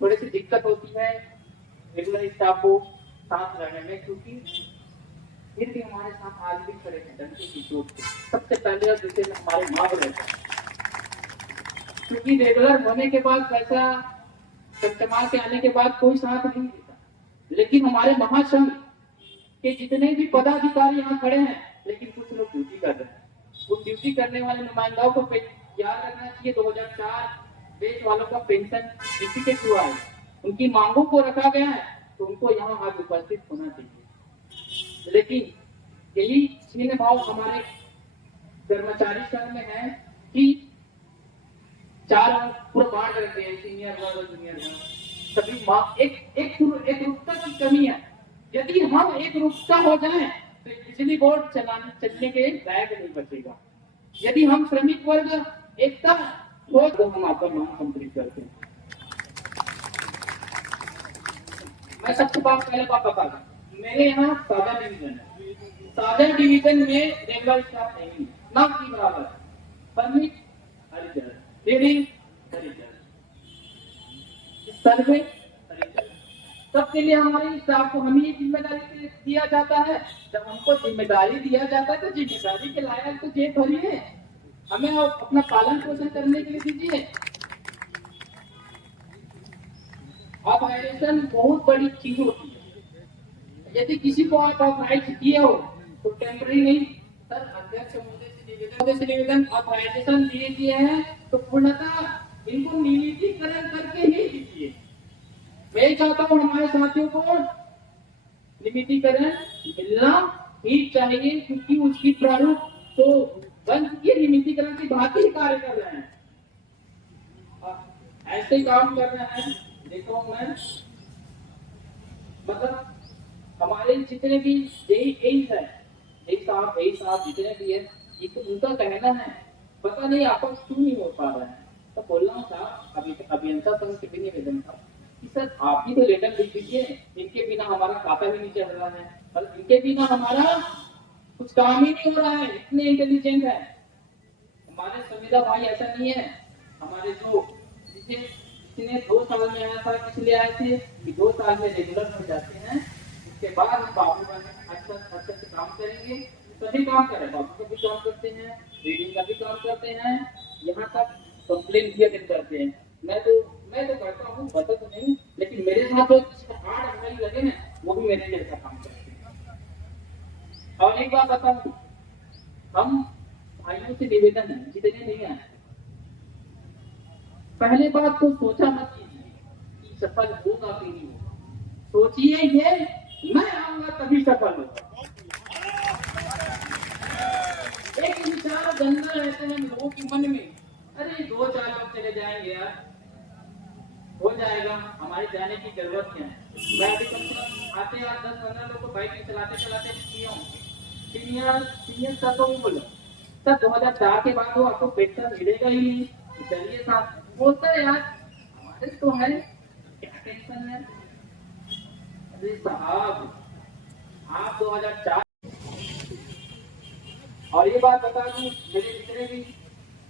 थोड़ी सी दिक्कत होती है रेगुलर स्टाफ को साथ रहने में, क्योंकि फिर भी हमारे साथ आज भी खड़े हैं डंडे की चोट पे। सबसे पहले और दूसरे में हमारे माँ बाप रहते हैं, क्योंकि रेगुलर होने के बाद पैसा कस्टमर के आने के बाद कोई साथ नहीं देता। लेकिन हमारे महासंघ के जितने भी पदाधिकारी यहाँ खड़े हैं, लेकिन कुछ लोग ड्यूटी कर रहे हैं। वो ड्यूटी करने वाले नुमाइंदों को याद रखना चाहिए 2004 बेच वालों का पेंशन इसी के थ्रू आया, उनकी मांगों को रखा गया है, तो उनको यहाँ आज उपस्थित होना चाहिए। लेकिन यही छीन भाव हमारे कर्मचारी संघ में है कि 4 पूरा बांट रखते हैं, सीनियर वर्ग और जूनियर वर्ग सभी एक रूपता की कमी है। यदि हम एक रूपता हो जाएं तो बिजली बोर्ड चलने के लायक नहीं बचेगा। यदि हम श्रमिक वर्ग एकता हो तो हम आपका मांग कंप्लीट करते हैं। मैं सबसे पहले बात बता दूं, मेरे यहाँ साझा डिवीजन है। साझा डिवीजन में रेगुलर स्टाफ नहीं है, ना की बराबर परमिट हरिचरण, रीडिंग हरिचरण, सर्वे हरिचरण, सबके लिए हमारे स्टाफ को हमें जिम्मेदारी दिया जाता है। जब हमको जिम्मेदारी दिया जाता है तो जिम्मेदारी के लायक तो जेब भरिए, हमें अपना पालन पोषण करने के लिए दीजिए। ऑर्गेनाइजेशन बहुत बड़ी चीज होती है। यदि किसी को आप ऑर्गेनाइज किए हो तो टेम्पररी नहीं, सर अध्यक्ष महोदय से निवेदन ऑर्गेनाइजेशन दिए हैं तो पूर्णतः इनको नियमितीकरण करके ही दीजिए। मैं चाहता हूँ हमारे साथियों को नियमितीकरण मिलना ही चाहिए, क्योंकि उसकी प्रारूप तो बन चुकी है, नियमितीकरण की बात ही कार्य कर रहे हैं, ऐसे काम कर रहे हैं। देखो मैं मतलब हमारे जितने भी यही साहब जितने भी है, उनका कहना है पता नहीं आपस क्यों नहीं हो पा रहा है। तो बोल रहा हूँ साहब अभियंता संघ से भी निवेदन था कि सर आप ही तो लेटर लिख दीजिए, इनके बिना हमारा खाता भी नहीं चल रहा है, मतलब इनके बिना हमारा कुछ काम ही नहीं हो रहा है। इतने इंटेलिजेंट है हमारे संविदा भाई, ऐसा नहीं है। हमारे जो जितने 2 साल में आया था, इसलिए आए थे कि 2 साल में रेगुलर हो जाते हैं, उसके बाद हम बाबू अच्छा से काम करेंगे। सभी काम करें, बाबू का भी काम करते हैं, रीडिंग का भी काम करते हैं, यहाँ तक कंप्लेन भी अटेंड करते हैं। मैं तो करता हूँ, बता तो नहीं, लेकिन मेरे साथ जो 8 भाई लगे हैं वो भी मेरे जैसा काम करते हैं। और एक बात बताऊँ, हम भाइयों से निवेदन है जितने नहीं आए पहले बात तो सोचा मत कीजिए सफल होगा कि नहीं होगा, सोचिए ये मैं आऊंगा तभी सफल होगा। एक विचार गंदा रहते हैं लोगों के मन में, अरे 2-4 लोग चले जाएंगे यार, हो जाएगा, हमारी जाने की जरूरत क्या है। मैं अभी कम से कम आते हैं 10-15 लोग को बाइक में चलाते चलाते किया हूँ। सीनियर का तो बोलो तब 2004 के बाद वो आपको पेंशन मिलेगा ही नहीं, चलिए साथ बोलता है यार हमारे तो है, क्या टेंशन है। अरे साहब आप 2004, और ये बात बता दूं मेरे जितने भी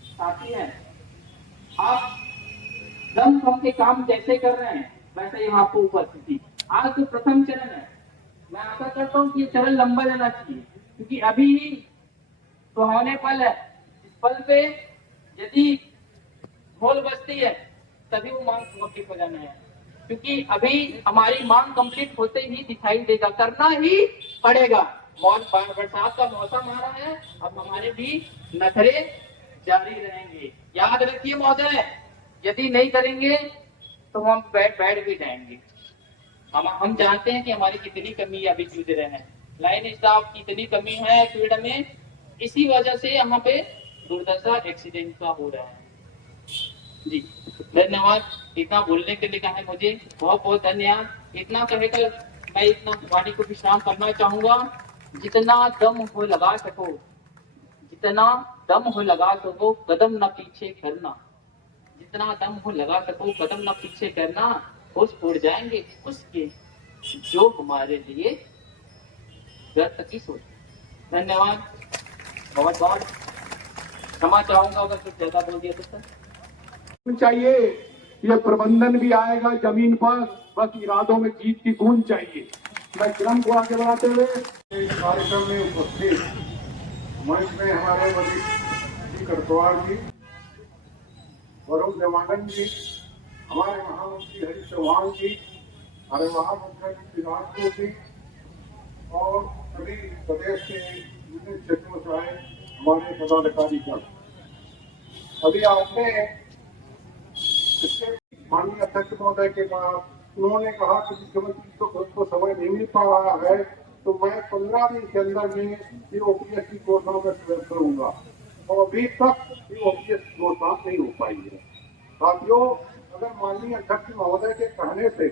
साथी हैं, आप दम फम के काम जैसे कर रहे हैं वैसे ही आपको उपस्थिति। आज तो प्रथम चरण है, मैं आशा करता हूँ कि ये चरण लंबा जाना चाहिए, क्योंकि अभी सुहावने पल है। इस पल पे यदि ढोल बजती है तभी वो मांग कंप्लीट हो जाना है, क्योंकि अभी हमारी मांग कंप्लीट होते ही दिखाई देगा, करना ही पड़ेगा। बरसात का मौसम आ रहा है, अब हमारे भी नखरे जारी रहेंगे। याद रखिए महोदय, यदि नहीं करेंगे तो हम बैठ भी जाएंगे। हम जानते हैं कि हमारी कितनी कमी अभी जूझ रहे हैं, लाइन स्टाफ की इतनी कमी है फील्ड में, इसी वजह से यहाँ पे दुर्दशा एक्सीडेंट का हो रहा है। जी धन्यवाद, इतना बोलने के लिए कहा है मुझे, बहुत बहुत धन्यवाद। इतना कहकर मैं इतना वाणी को विश्राम करना चाहूंगा। जितना दम हो लगा सको, जितना दम हो लगा सको कदम न पीछे करना, जितना दम हो लगा सको कदम न पीछे करना, होश उड़ जाएंगे उसके जो हमारे लिए व्यर्थ की सोच। धन्यवाद, बहुत बहुत क्षमा चाहूंगा अगर कुछ ज्यादा बोल दिया तो सर। चाहिए ये प्रबंधन भी आएगा जमीन पर, बस इरादों में जीत की गूंज चाहिए। मैं क्रम को आगे बढ़ाते हुए इस कार्यक्रम में उपस्थित मंच में हमारे वरिष्ठ जी करतवार जी, वरुण देवानंद जी, हमारे महामंत्री हरीश चौहान जी, हमारे महामंत्री विराट जी और सभी प्रदेश के विभिन्न क्षेत्रों से आए हमारे पदाधिकारी का अभी आपने माननीय अध्यक्ष महोदय के बाद उन्होंने कहा कि मुख्यमंत्री को खुद को समय नहीं मिल पा रहा है, तो मैं 15 दिन के अंदर में ये ओपीएस की घोषणा में स्वयं करूंगा, और अभी तक ये ओपीएस की घोषणा नहीं हो पाई है। साथियों, अगर माननीय अध्यक्ष महोदय के कहने से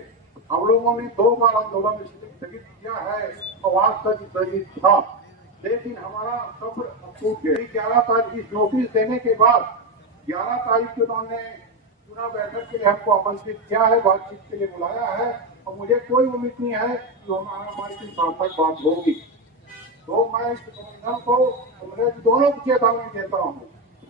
हम लोगों ने 2 बार आंदोलन स्थगित किया है और आज तक स्थगित था, लेकिन हमारा सब्र टूट गया। 11 तारीख इस नोटिस देने के बाद 11 तारीख को उन्होंने चुनाव बैठक के लिए हमको आमंत्रित किया है, बातचीत के लिए बुलाया है, और मुझे कोई उम्मीद नहीं है कि हमारी सार्थक बात होगी। तो मैं इस प्रबंधन को दोनों को चेतावनी देता हूँ,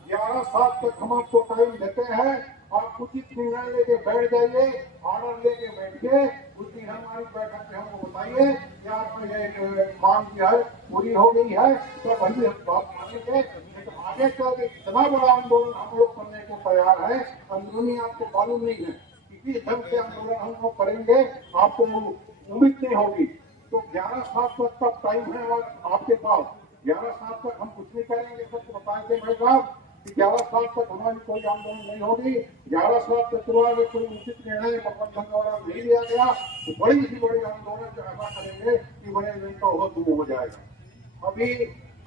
11/7 तक हम आपको टाइम देते हैं, आप उचित निर्णय लेके बैठ जाइए, ऑर्डर लेके बैठिए, उस दिन हमारी बैठक में हमको बताइए कि आपने मांग किया है पूरी हो गई है, तो वही हम बात मानेंगे। आगे चल के इतना बड़ा आंदोलन हम लोग करने को तैयार है, अंदरूनी आपको मालूम नहीं है कि किस ढंग से आंदोलन हम लोग करेंगे, आपको उम्मीद नहीं होगी। तो 11/7 तक टाइम है और आपके पास 11/7 तक हम कुछ नहीं करेंगे, सबको बताएंगे भाई साहब कि 11/7 तक हमारी कोई आंदोलन नहीं होगी। 11/7 तक अगर कोई उचित निर्णय प्रबंधन द्वारा नहीं लिया गया तो बड़ी सी बड़ी आंदोलन जो ऐसा करेंगे कि बड़े दिन का हो जाएगा। अभी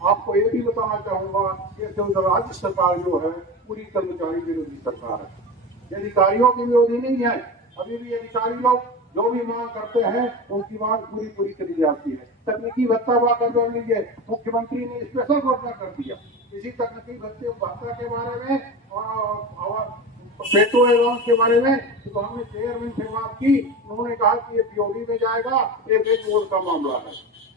आपको ये भी बताना चाहूंगा कि जो राज्य सरकार जो है पूरी कर्मचारी विरोधी सरकार है, ये अधिकारियों की विरोधी नहीं है। अभी भी अधिकारी लोग जो भी मांग करते हैं उनकी मांग पूरी करी जाती है। तकनीकी भत्ता बात कर लीजिए, मुख्यमंत्री ने स्पेशल घोषणा कर दिया इसी तकनीकी भत्ता के बारे में और पेट्रोल अलाउंस के बारे में। तो हमने चेयरमैन से बात की, उन्होंने कहा कि ये पीओडी में जाएगा, ये बेच बोर्ड का मामला है,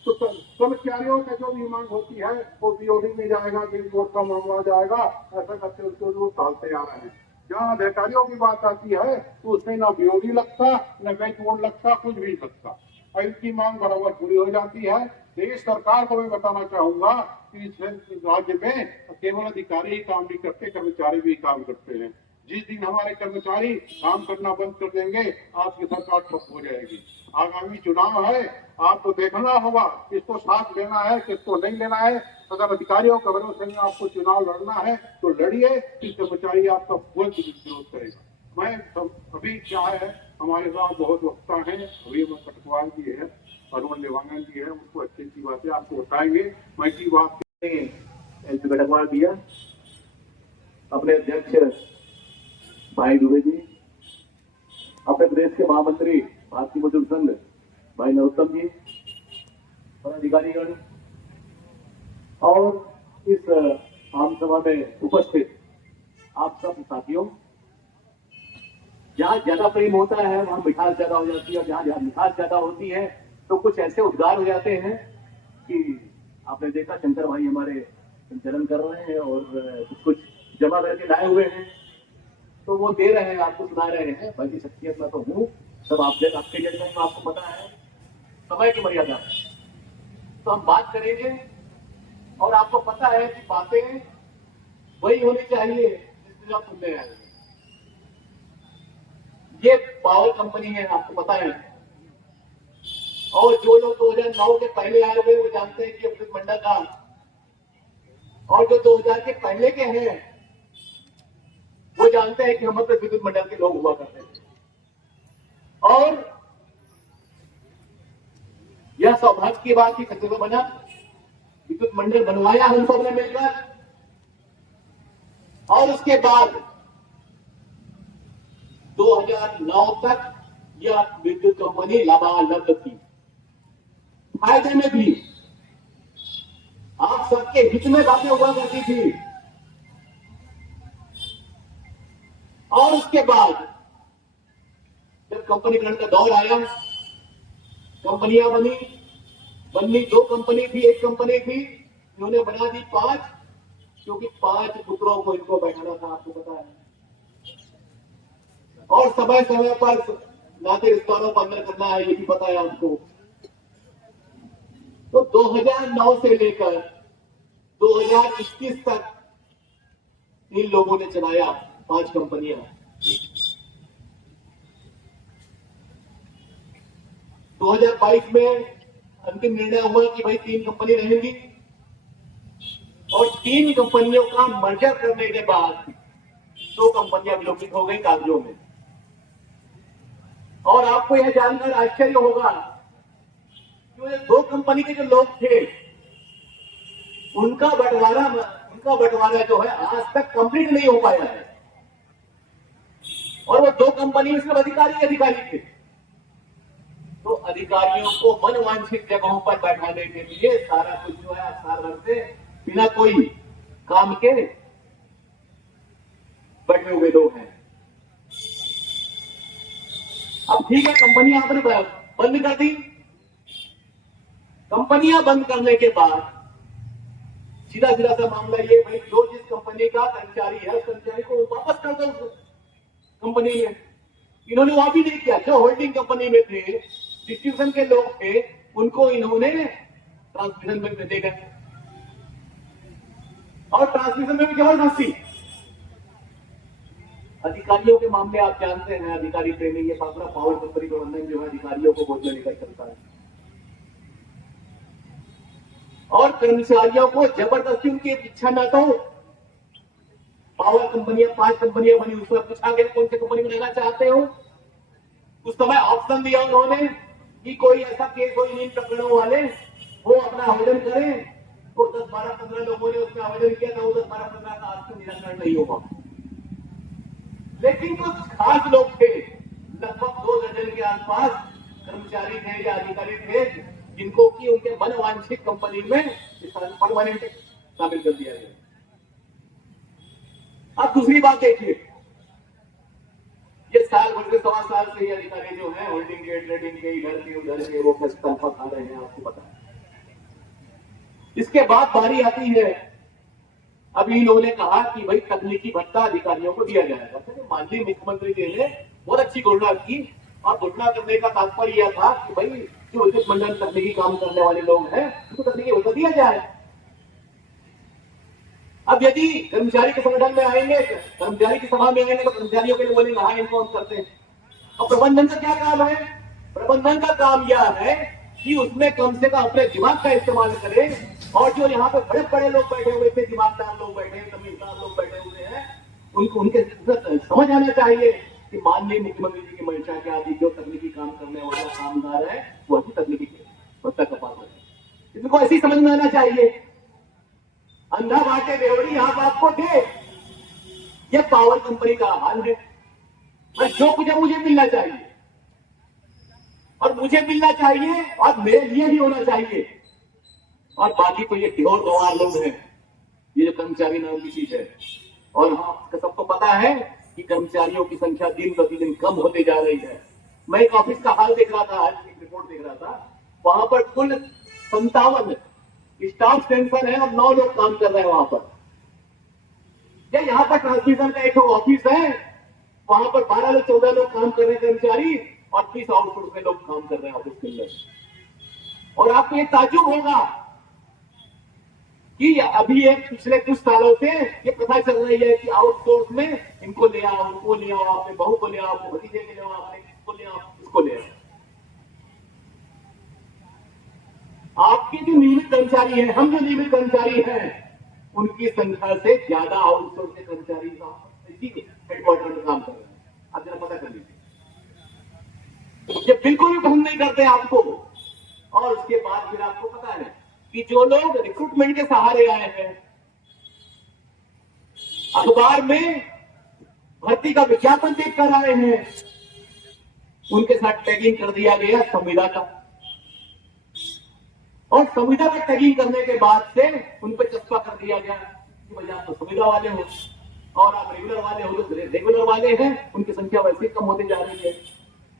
तो कर्मचारियों का जो भी मांग होती है वो पीओडी में जाएगा, बेच बोर्ड का मामला जाएगा, ऐसा करते उसको जो टालते आ रहे हैं। जहाँ अधिकारियों की बात आती है तो उसमें ना बीओडी लगता, न बेच बोर्ड लगता, कुछ भी लगता, और इनकी मांग बराबर पूरी हो जाती है। देश सरकार को भी बताना चाहूंगा कि इस राज्य में केवल अधिकारी ही काम नहीं करते, कर्मचारी भी काम करते हैं। जिस दिन हमारे कर्मचारी काम करना बंद कर देंगे, आपकी सरकार ठप हो जाएगी। आगामी चुनाव है, आपको देखना होगा किसको साथ लेना है, किसको नहीं लेना है। अगर अधिकारियों के भरोसे में आपको चुनाव लड़ना है तो लड़िए, कि कर्मचारी आपका पूर्ण विरोध करेगा। मैं अभी क्या है, हमारे साथ बहुत वक्ता हैं, अभी मैं कटवाल जी है, अरुण देवांगन जी है, उनको अच्छी अच्छी बातें आपको बताएंगे। मैं की बात एलपी कटवाल भैया, अपने अध्यक्ष भाई दुबे जी, अपने प्रदेश के महामंत्री भारतीय मजदूर संघ भाई नरोत्तम जी, पदाधिकारीगण और इस आम सभा में उपस्थित आप सब साथियों, जहाँ ज्यादा प्रेम होता है वहाँ मिठास ज्यादा हो जाती है, और जहाँ मिठास ज्यादा होती है तो कुछ ऐसे उद्गार हो जाते हैं कि आपने देखा शंकर भाई हमारे संचालन कर रहे हैं और कुछ जमा करके लाए हुए हैं, तो वो दे रहे हैं, आपको सुना रहे हैं। बाकी शख्सियत में तो हूँ, सब आपके जैसे में आपको पता है समय की मर्यादा है, तो हम बात करेंगे और आपको पता है कि बातें वही होनी चाहिए जिसमें आप सुनने आए। ये पावर कंपनी है, आपको पता है, और जो लोग 2009 के पहले आए हुए वो जानते हैं कि विद्युत मंडल का, और जो 2000 के पहले के हैं वो जानते हैं कि हम अपने विद्युत मंडल के लोग हुआ करते थे। और यह सौभाग्य की बात की खतरे में बना, विद्युत मंडल बनवाया हम सब ने मिलकर, और उसके बाद 2009 तक यह विद्युत कंपनी लबालब थी, फायदे में भी, आप सबके हित में बातें हुआ करती थी। और उसके बाद जब कंपनीकरण का दौर आया, कंपनियां बननी 2 कंपनी थी, एक कंपनी थी, इन्होंने बना दी 5, क्योंकि 5 पुत्रों को इनको बैठाना था, आपको पता है, और समय समय पर नाते रिश्तेदारों को अंदर करना है, ये भी पता है आपको। तो 2009 से लेकर 2021 तक इन लोगों ने चलाया 5 कंपनियां। 2022 में अंतिम निर्णय हुआ कि भाई 3 कंपनी रहेंगी, और 3 कंपनियों का मर्जर करने के बाद 2 कंपनियां विलोपित हो गई कागजों में। और आपको यह जानकर आश्चर्य होगा कि 2 कंपनी के जो लोग थे उनका बंटवारा जो है आज तक कंप्लीट नहीं हो पाया है, और वो 2 कंपनी में सिर्फ अधिकारी थे। तो अधिकारियों को मनवांछित जगहों पर बैठाने के लिए सारा कुछ जो है साल भर से बिना कोई काम के बैठे हुए लोग हैं। अब ठीक है, कंपनियां आपने बंद कर दी, कंपनियां बंद करने के बाद सीधा सा मामला ये, भाई जो जिस कंपनी का कर्मचारी है उस कर्मचारी को वापस कर दो कंपनी में। इन्होंने वहां भी नहीं किया, जो होल्डिंग कंपनी में थे, डिस्ट्रीब्यूशन के लोग थे, उनको इन्होंने ट्रांसमिशन में दे गए, और ट्रांसमिशन में भी जबरदस्ती। अधिकारियों के मामले आप जानते हैं, अधिकारी प्रेमी, ये पूरा पावर कंपनी प्रबंधन जो है अधिकारियों को बोझ में लेकर चलता है, और कर्मचारियों को जबरदस्ती, उनकी इच्छा ना तो पावर कंपनियां 5 कंपनियां बनी, उसमें पूछा गया कौन सी कंपनी में रहना चाहते हो। उस समय ऑप्शन दिया उन्होंने कि कोई ऐसा केस हो इन प्रकरणों वाले, वो अपना आवेदन करें। तो 10, 12, 15 लोगों ने उसमें आवेदन किया था, वो 10, 12, 15 का आज तक निराकरण नहीं होगा। लेकिन कुछ खास लोग थे, लगभग 2 दर्जन के आसपास कर्मचारी थे या अधिकारी थे, जिनको कि उनके मनवांछित कंपनी में परमानेंट शामिल कर दिया गया। अब दूसरी बात देखिए, ये साल भर से 1.25 साल से ये अधिकारी जो है होल्डिंग के, ट्रेडिंग के, इधर के उधर के, वो तनख्वाह खा रहे हैं, आपको पता है। इसके बाद बारी आती है, अभी इन लोगों ने कहा कि भाई तकनीकी भत्ता अधिकारियों को दिया जाएगा। तो माननीय मुख्यमंत्री जी ने बहुत अच्छी घोषणा की, और घोषणा करने का तात्पर्य यह था कि भाई जो विद्युत मंडल तकनीकी काम करने वाले लोग हैं उनको तकनीकी भत्ता दिया जाए। अब यदि कर्मचारी के संगठन में आएंगे, कर्मचारी की सभा में आएंगे, तो कर्मचारियों के लिए बोलेंगे हाँ इनको हम करते हैं। अब प्रबंधन का क्या काम है? प्रबंधन का काम यह है कि उसमें कम से कम अपने दिमाग का इस्तेमाल करें, और जो यहाँ पे बड़े बड़े लोग बैठे हुए थे, दिमागदार लोग बैठे हैं, समझदार लोग बैठे हुए हैं, उनको उनके समझ आना चाहिए कि माननीय मुख्यमंत्री जी की मंशा के आदि जो तकनीकी काम करने वाला कामगार है वो अच्छी तकनीकी भत्ता का पात्र है। इनको ऐसी समझ में आना चाहिए, अंधा बांटे रेवड़ी यहाँ बाप को दे, ये पावर कंपनी का हाल है। बस जो कुछ है मुझे मिलना चाहिए, और मुझे मिलना चाहिए और मेरे लिए भी होना चाहिए। और बाकी तो ये ढोर गंवार लोग हैं, ये जो कर्मचारी नाम की चीज है। और हाँ, सबको पता है कि कर्मचारियों की संख्या दिन प्रतिदिन कम होते जा रही है। मैं एक ऑफिस का हाल देख रहा था, आज एक रिपोर्ट देख रहा था, वहां पर कुल 57 स्टाफ सेंसर है और 9 लोग काम कर रहे हैं वहां पर। या यहाँ पर ट्रांसमिशन का एक ऑफिस है, वहां पर 12 लोग 14 लोग काम कर रहे हैं कर्मचारी, और 30 आउटसोर्स में लोग काम कर रहे हैं ऑफिस के अंदर। और आपको ये ताज्जुब होगा कि अभी एक पिछले कुछ सालों से ये प्रथा चल रही है कि आउटसोर्स में इनको ले आओ, उनको ले आओ, अपने बहू को ले आओ, अपने भतीजे को ले आओ, अपने इसको ले आओ, उसको ले आओ। आपके जो नियमित कर्मचारी हैं, हम जो नियमित कर्मचारी हैं, उनकी संख्या से ज्यादा आउटसोर्स के कर्मचारी हेडक्वार्टर में काम कर रहे हैं। आप जरा पता कर लीजिए, ये बिल्कुल भी पसंद नहीं करते आपको। और उसके बाद फिर आपको पता है कि जो लोग रिक्रूटमेंट के सहारे आए हैं, अखबार में भर्ती का विज्ञापन देखकर आए हैं, उनके साथ टैगिंग कर दिया गया संविदा का। और संविदा पर टैगिंग करने के बाद से उन पर चस्पा कर दिया गया कि भाई आप तो संविदा वाले हो और आप रेगुलर वाले हो, जो रेगुलर वाले हैं उनकी संख्या वैसे कम होती जा रही है।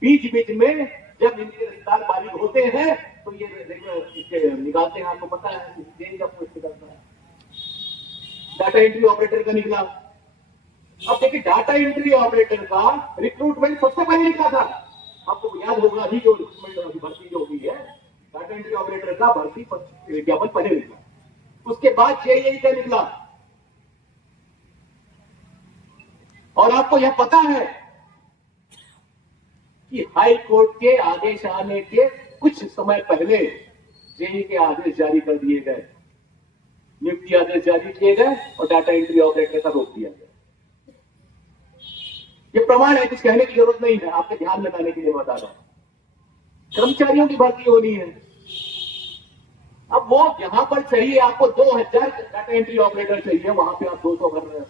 बीच बीच में जब इनके रिश्तेदार बालिग होते हैं तो ये रेगुलर निकालते हैं। आपको पता है का पोस्ट निकलता है, डाटा एंट्री ऑपरेटर का निकला। अब देखिए डाटा एंट्री ऑपरेटर का रिक्रूटमेंट सबसे पहले निकला था, आपको याद होगा अभी जो रिक्रूटमेंट भर्ती जो हुई है, डाटा एंट्री ऑपरेटर का भर्ती विज्ञापन पहले निकला, उसके बाद जेईई का निकला। और आपको यह पता है कि हाई कोर्ट के आदेश आने के कुछ समय पहले जेईई के आदेश जारी कर दिए गए, नियुक्ति आदेश जारी किए गए और डाटा एंट्री ऑपरेटर का रोक दिया गया। ये प्रमाण है, कुछ कहने की जरूरत नहीं है, आपके ध्यान में लाने के लिए बता रहा हूं। कर्मचारियों की भर्ती होनी है। अब वो यहां पर चाहिए आपको 2000 डाटा एंट्री ऑपरेटर चाहिए, वहां पे आप 200 कर रहे हैं।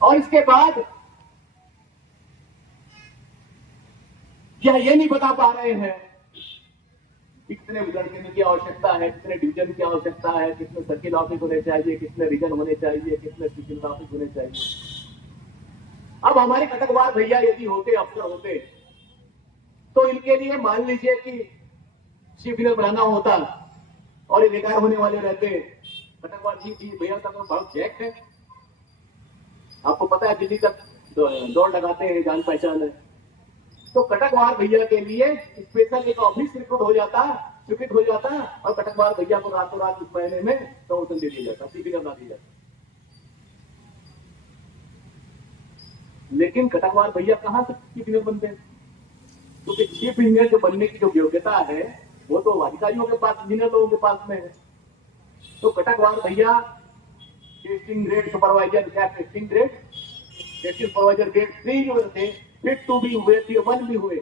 और इसके बाद यह ये नहीं बता पा रहे हैं कि कितने लड़के की आवश्यकता है, कितने डिवीजन की आवश्यकता है, कितने सर्किल ऑफिस होने चाहिए, कितने रीजन होने चाहिए, कितने सिविल ऑफिस होने चाहिए। अब हमारे कटकवार भैया यदि होते, अफसर होते, तो इनके लिए मान लीजिए कि चीफ इंजीनियर बनाना होता और ये रिटायर होने वाले रहते, कटकवार जी भैया का तो बहुत चेक है। आपको पता है दिल्ली तक दौड़ लगाते हैं, जान पहचान है। तो कटकवार भैया के लिए स्पेशल एक ऑफिस स्वीकृत हो जाता और कटकवार भैया को रातों रात उस महीने में प्रमोशन दे दिया जाता, चीफ इंजीनियर बना दिया जाता। लेकिन कटकवार भैया कहां से चीफ इंजीनियर बनते हैं? क्योंकि चीफ इंजीनियर जो बनने की जो योग्यता है वो तो अधिकारियों के पास, इंजीनियर लोगों के पास में है। तो कटकवार भैया टेस्टिंग ग्रेड सुपरवाइजर, क्या testing grade, testing supervisor grade 3 जो थे, फिर 2 भी हुए, फिर 1 भी हुए।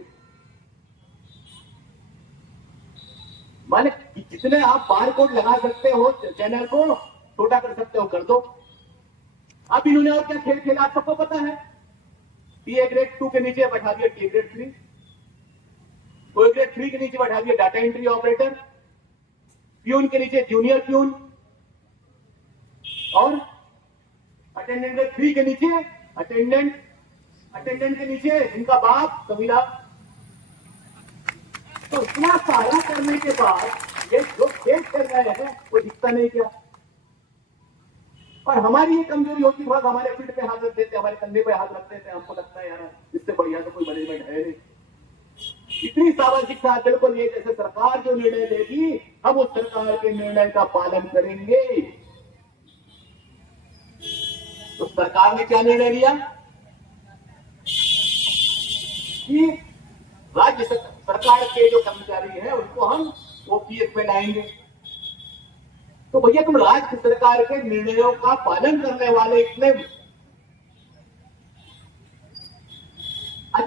माने जितने आप बार कोड लगा सकते हो, चैनल को छोटा कर सकते हो, कर दो। अब इन्होंने और क्या खेल खेला आप सबको पता है। टीए ग्रेड 2 के नीचे बैठा दिया टी ग्रेड 3, कोई ग्रेड 3 के नीचे बैठा दिया डाटा एंट्री ऑपरेटर, प्यून के नीचे जूनियर प्यून, और अटेंडेंट ग्रेड 3 के नीचे अटेंडेंट के नीचे इनका बाप कबीला। तो इतना सारा करने के बाद ये जो खेल कर रहे हैं वो दिखता नहीं क्या? और हमारी ये कमजोरी होती है, हमारे पीठ पे हाथ रख देते, हमारे कंधे पे हाथ रख देते, हमको लगता है यार इससे बढ़िया तो कोई मैनेजमेंट है नहीं। इतनी सामाजिक साथ बिल्कुल ये जैसे सरकार जो निर्णय लेगी हम उस सरकार के निर्णय का पालन करेंगे। तो सरकार ने क्या निर्णय लिया कि राज्य सरकार के जो कर्मचारी हैं उनको हम ओपीएस में लाएंगे। तो भैया तुम राज्य सरकार के निर्णयों का पालन करने वाले इतने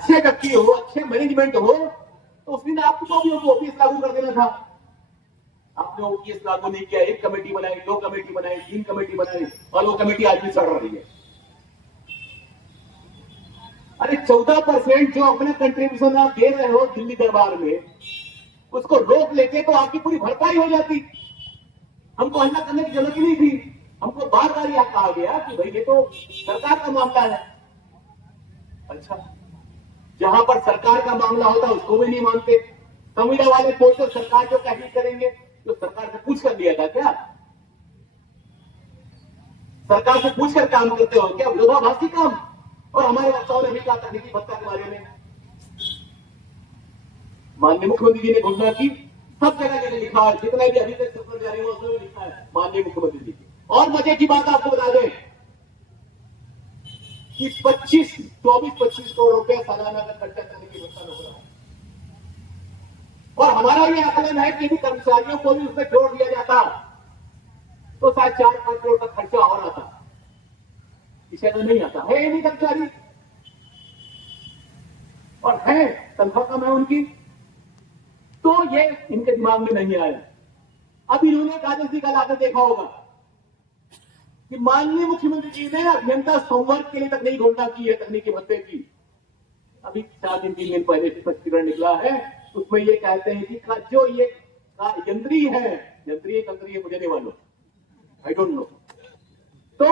अच्छे व्यक्ति हो, अच्छे मैनेजमेंट हो, तो उस दिन आपको भी ओपीएस लागू कर देना था। आपने ओपीएस लागू नहीं किया। एक कमेटी बनाई, 2 कमेटी बनाई, 3 कमेटी बनाई, और वो कमेटी आज भी चल रही है। अरे 14% जो अपना कंट्रीब्यूशन आप दे रहे हो दिल्ली दरबार में, उसको रोक लेके तो आपकी पूरी भरपाई हो जाती। हमको हल्ला करने की जरूरत ही नहीं थी। हमको बार बार यह कहा गया कि भाई ये तो सरकार का मामला है। अच्छा, जहां पर सरकार का मामला होता है उसको भी नहीं मानते। संविदा वाले बोलते सरकार जो क्या करेंगे, तो सरकार से पूछ कर लिया था क्या? सरकार से पूछकर काम करते हो क्या? विरोधाभासी काम। और हमारे बच्चों ने भी कहा तकनीकी भत्ता के बारे में, माननीय मुख्यमंत्री जी ने घोषणा की, सब जगह लिखा है, जितना भी अभी तक सफर जारी हुआ उसमें लिखा है माननीय मुख्यमंत्री जी की। और मजे की बात आपको बता दें कि 24-25 करोड़ रुपए सालाना का खर्चा करने की व्यवस्था हो रहा है। और हमारा ये आकलन है कि यदि कर्मचारियों को भी उसमें जोड़ दिया जाता तो शायद 4-5 करोड़ का खर्चा और आता। इसे तो नहीं आता है, नहीं कर्मचारी, और है तनख्वाह कम है उनकी, तो ये इनके दिमाग में नहीं आया। अब इन्होंने एक आदेश निकाला, आपने देखा होगा कि माननीय मुख्यमंत्री जी ने अभियंता संवर्ग के लिए तकनीकी घोषणा की है, तकनीकी भत्ते की। अभी 4-3 दिन पहले स्पष्टीकरण निकला है, उसमें ये कहते हैं कि जो ये यंत्री है मुझे नहीं मालूम, आई डोंट नो, तो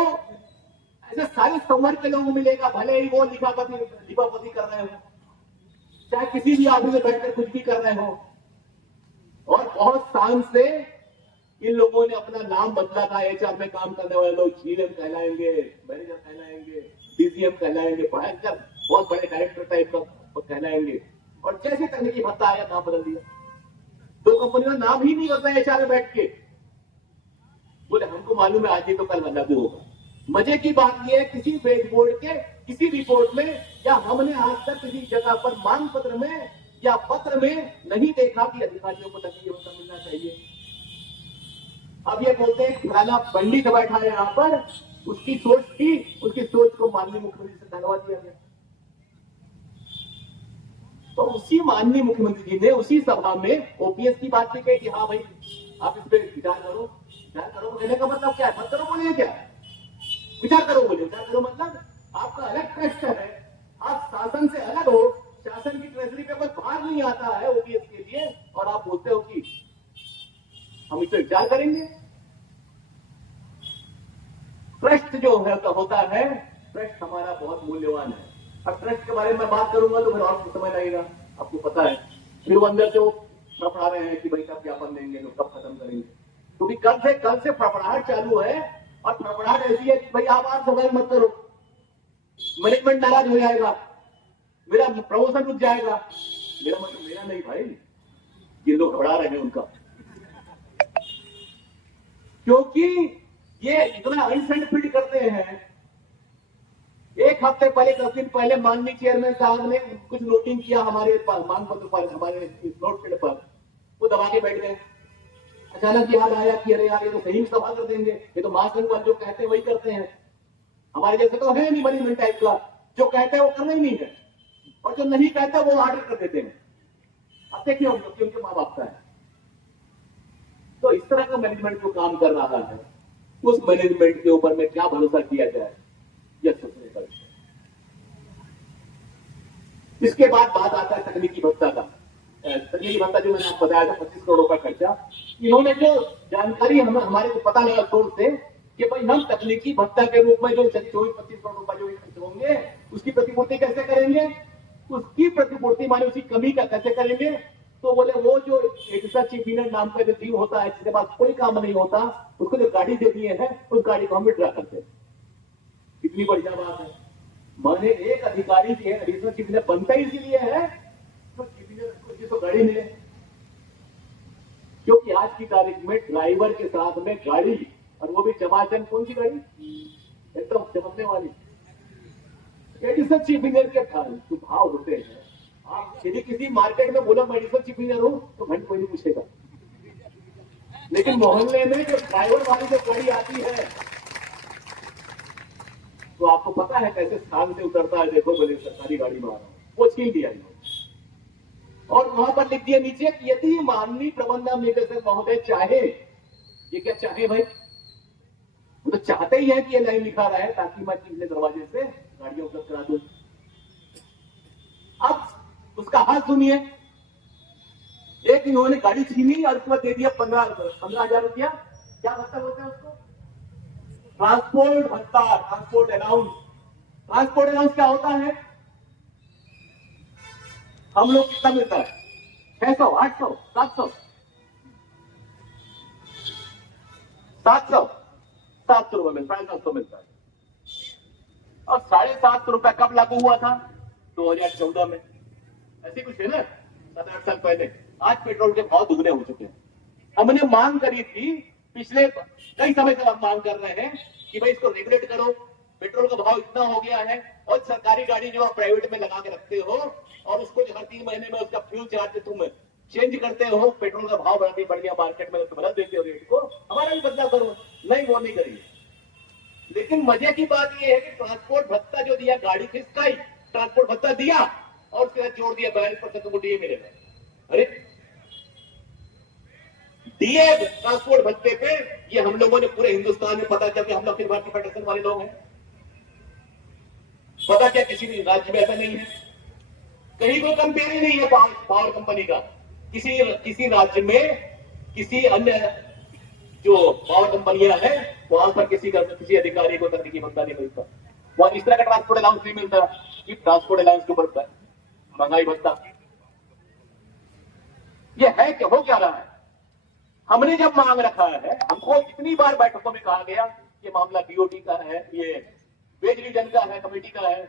ऐसे सारे संवर्ग के लोगों को मिलेगा, भले ही वो लिपापति कर रहे हो, चाहे किसी भी आदमी में बैठकर कुछ भी कर रहे हो। और बहुत शान से इन लोगों ने अपना नाम बदला था। एचआर में काम करने वाले लोग जीएम कहलाएंगे, मैनेजर कहलाएंगे, डीजीएम कहलाएंगे, भयंकर बहुत बड़े डायरेक्टर टाइप का कहलाएंगे। और जैसे तकनीकी भत्ता आया नाम बदल दिया। 2 कंपनियों का नाम ही नहीं बदला एचआर में बैठ के, बोले हमको मालूम है आज ही तो कल लागू होगा। मजे की बात यह है, किसी वेज बोर्ड के किसी रिपोर्ट में या हमने आज तक किसी जगह पर मांग पत्र में या पत्र में नहीं देखा कि अधिकारियों को तकनीकी भत्ता मिलना चाहिए। अब ये बोलते हैं फलाना पंडित बैठा है यहाँ पर, उसकी सोच थी, उसकी सोच को माननीय मुख्यमंत्री से धन्यवाद दिया गया। तो उसी माननीय मुख्यमंत्री जी ने उसी सभा में ओपीएस की बात की कि हाँ भाई आप इस पर विचार करो। कहने का मतलब क्या है? मत करो बोले क्या? विचार करो बोले। विचार करो मतलब आपका अलग ट्रस्ट है, आप शासन से अलग हो, शासन की ट्रेजरी पे कोई भार नहीं आता है ओपीएस के लिए, और आप बोलते हो कि हम इस पर विचार करेंगे। ट्रस्ट जो है तो होता है, ट्रस्ट हमारा बहुत मूल्यवान है। अब ट्रस्ट के बारे में बात करूंगा तो फिर और समय लगेगा, आपको पता है। फिर वो अंदर से वो फड़फड़ा रहे हैं कि भाई कब ज्ञापन देंगे, लोग कब खत्म करेंगे, क्योंकि कल से फड़फड़ाहट चालू है। और फड़फड़ाहट ऐसी है कि भाई आप सवाल मत करो, मैनेजमेंट नाराज हो जाएगा, मेरा प्रमोशन रुक जाएगा। मेरा मतलब मेरा नहीं भाई, ये लोग घबरा रहे हैं उनका, क्योंकि ये इतना अनसेंड करते हैं। 1 हफ्ते पहले 10 दिन पहले माननीय चेयरमैन साहब ने कुछ नोटिंग किया हमारे मांग पत्र पर, हमारे नोट पेड पर, वो दबा के बैठ गए। अचानक याद आया कि अरे यार ये तो सही सभा कर देंगे, ये तो महासंघ वाले जो कहते हैं वही करते हैं। हमारे जैसे तो है नहीं मैनेजमेंट टाइप का, जो कहते हैं वो करना ही नहीं है, और जो नहीं कहते वो ऑर्डर कर देते हैं। अब देखिए उनके माँ बाप का है। तो इस तरह का मैनेजमेंट जो काम कर रहा है, उस मैनेजमेंट के ऊपर में क्या भरोसा किया जाए, यह सोचने का विषय। इसके बाद बात आता है तकनीकी भत्ता का। तकनीकी भत्ता जो मैंने आपको बताया था 25 करोड़ का खर्चा, इन्होंने जो जानकारी हमारे को पता लगा सोर्स से कि भाई हम तकनीकी भत्ता के रूप में जो 24-25 करोड़ रुपए जो खर्च होंगे उसकी प्रतिपूर्ति कैसे करेंगे, उसकी प्रतिपूर्ति माने उसकी कमी का कैसे करेंगे। तो बोले वो जो एडिशनल चीफ इंजीनियर नाम का जो जीव होता है जिसके पास कोई काम नहीं होता, उसको जो गाड़ी दे दिए हैं उस गाड़ी को हम विड्रा करते हैं। कितनी बढ़िया बात है। माने एक अधिकारी जो है एडिशनल चीफ इंजीनियर बनता ही इसीलिए है तो चीफ इंजीनियर को जिसको गाड़ी मिले, क्योंकि आज की तारीख में ड्राइवर के साथ में गाड़ी, और वो भी चमाचम, कौन सी गाड़ी, एकदम चमकने वाली। एडिशनल चीफ इंजीनियर के जो भाव होते हैं, आप यदि किसी मार्केट में बोलो मैं एडिशनल चीफ इंजीनियर हूं तो घंटे कोई नहीं पूछेगा, लेकिन मोहल्ले में जो ड्राइवर वाली जो गाड़ी आती है तो आपको पता है कैसे स्थान से उतरता है। देखो बोले सरकारी गाड़ी में आ रहा हूं, वो छीन दिया इन्होंने। और वहां पर लिख दिया नीचे कि यदि माननीय प्रबंधन निदेशक महोदय चाहे, ये क्या चाहे भाई, वो तो चाहते ही है कि ये लाइन लिखा रहा है ताकि मैं पिछले दरवाजे से गाड़ियां उपलब्ध करा दूं। अब उसका हाल सुनिए, एक इन्होंने गाड़ी छीनी और उसको दे दिया 15,000 रुपया। क्या भत्ता बोलते हैं उसको? ट्रांसपोर्ट भत्ता, ट्रांसपोर्ट अलाउंस। ट्रांसपोर्ट अलाउंस क्या होता है? हम लोग कितना मिलता है? 600, 800, 700, 700 रुपए मिलता है, 700 मिलता है। और 750 रुपए कब लागू हुआ था? 2014 में। ऐसी कुछ है ना, 7-8 साल पहले। आज पेट्रोल के भाव दुगने हो चुके हैं। हमने मांग करी थी, पिछले कई समय से हम मांग कर रहे हैं कि भाई इसको रेगुलेट करो, पेट्रोल का भाव इतना हो गया है। और सरकारी गाड़ी जो आप प्राइवेट में लगा के रखते हो और उसको जो हर 3 महीने में उसका फ्यूल चार्ज तुम चेंज करते हो, पेट्रोल का भाव बढ़ गया मार्केट में, तो बदल देते हो रेट को, हमारा भी बदलाव करो। नहीं, वो नहीं करिए। लेकिन मजे की बात यह है कि ट्रांसपोर्ट भत्ता जो दिया, गाड़ी खिसकाई, ट्रांसपोर्ट भत्ता दिया और उसके साथ जोड़ दिया 42% को डीए मिलेगा। अरे डीए ट्रांसपोर्ट भत्ते पे ये हम लोगों ने पूरे हिंदुस्तान में, पता क्या कि हम लोग अखिल भारतीय फेडरेशन वाले लोग हैं, पता क्या किसी भी राज्य में ऐसा नहीं है, कहीं कोई कंपेयर ही नहीं है पावर कंपनी का। किसी राज्य में किसी अन्य जो पावर कंपनियां हैं वहां पर किसी अधिकारी को करने की भत्ता नहीं मिलता, वहां इस तरह का ट्रांसपोर्ट अलाउंस नहीं मिलता कि ट्रांसपोर्ट अलाउंस के ऊपर महंगाई भत्ता। ये है कि हो क्या रहा है? हमने जब मांग रखा है, हमको कितनी बार बैठकों में कहा गया ये मामला बीओटी का है, ये वेज रिविजन का है, कमेटी का है।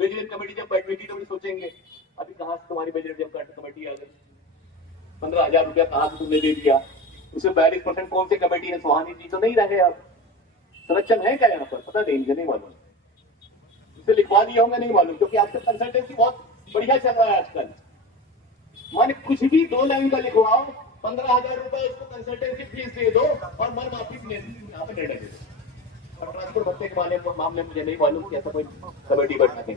वेज रिविजन कमेटी जब बैठेगी तो भी सोचेंगे अभी कहां से तुम्हारी वेज रिविजन कमेटी आ गई, 15,000 रुपया कहां से तुमने दे दिया, उसमें 42% कौन सी कमेटी है? सुहानी जी तो नहीं रहे, अब संरक्षण है क्या यहाँ पर? पता नहीं, मुझे नहीं मालूम, इसे लिखवा दिया होंगे, नहीं मालूम, क्योंकि आजकल कंसल्टेंसी बहुत बढ़िया चल रहा है आजकल। माने कुछ भी 2 लाइन का लिखवाओ, 15,000 रुपए उसको कंसल्टेंसी फीस दे दो और मन वापिस यहाँ पे निर्णय दे दो। और ट्रांसपोर्ट भत्ते के मामले मुझे नहीं मालूम कि ऐसा कोई कमेटी बैठा नहीं,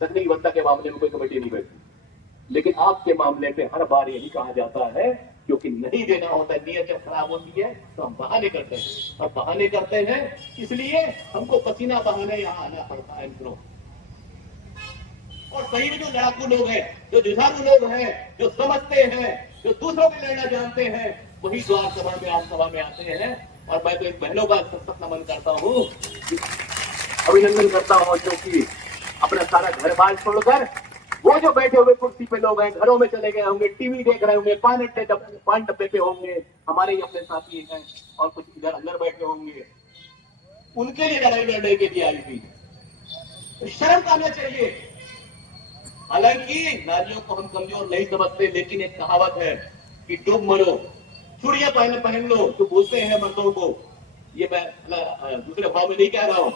तकनीकी भत्ता के मामले में कोई कमेटी नहीं बैठी। लेकिन आपके मामले पे हर बार यही कहा जाता है क्योंकि नहीं देना होता है, नीयत जब खराब होती है तो हम बहाने करते हैं, और बहाने करते हैं इसलिए हमको पसीना बहाने यहाँ आना पड़ता है मित्रों। और सही में जो लड़ाकू लोग हैं, जो जुझारू लोग हैं, जो समझते हैं, जो दूसरों के लड़ना जानते हैं, वही द्वार सभा में आप सभा में आते हैं। और मैं तो इन बहनों का सख्त नमन करता हूँ, अभिनंदन करता हूँ, क्योंकि अपना सारा घर बार छोड़कर वो जो बैठे हुए कुर्सी पे लोग हैं, घरों में चले गए होंगे, टीवी देख रहे होंगे, पान डब्बे पे होंगे, हमारे ही अपने साथी हैं और कुछ इधर अंदर बैठे होंगे, उनके लिए लड़ाई लड़ने के लिए आई थी। तो शर्म आना चाहिए। हालांकि नारियों को हम कमजोर नहीं समझते, लेकिन एक कहावत है कि डूब मरो, चूड़ियां पहन लो, तो बोलते हैं मर्दों को। ये मैं दूसरे भाव में नहीं कह रहा हूं,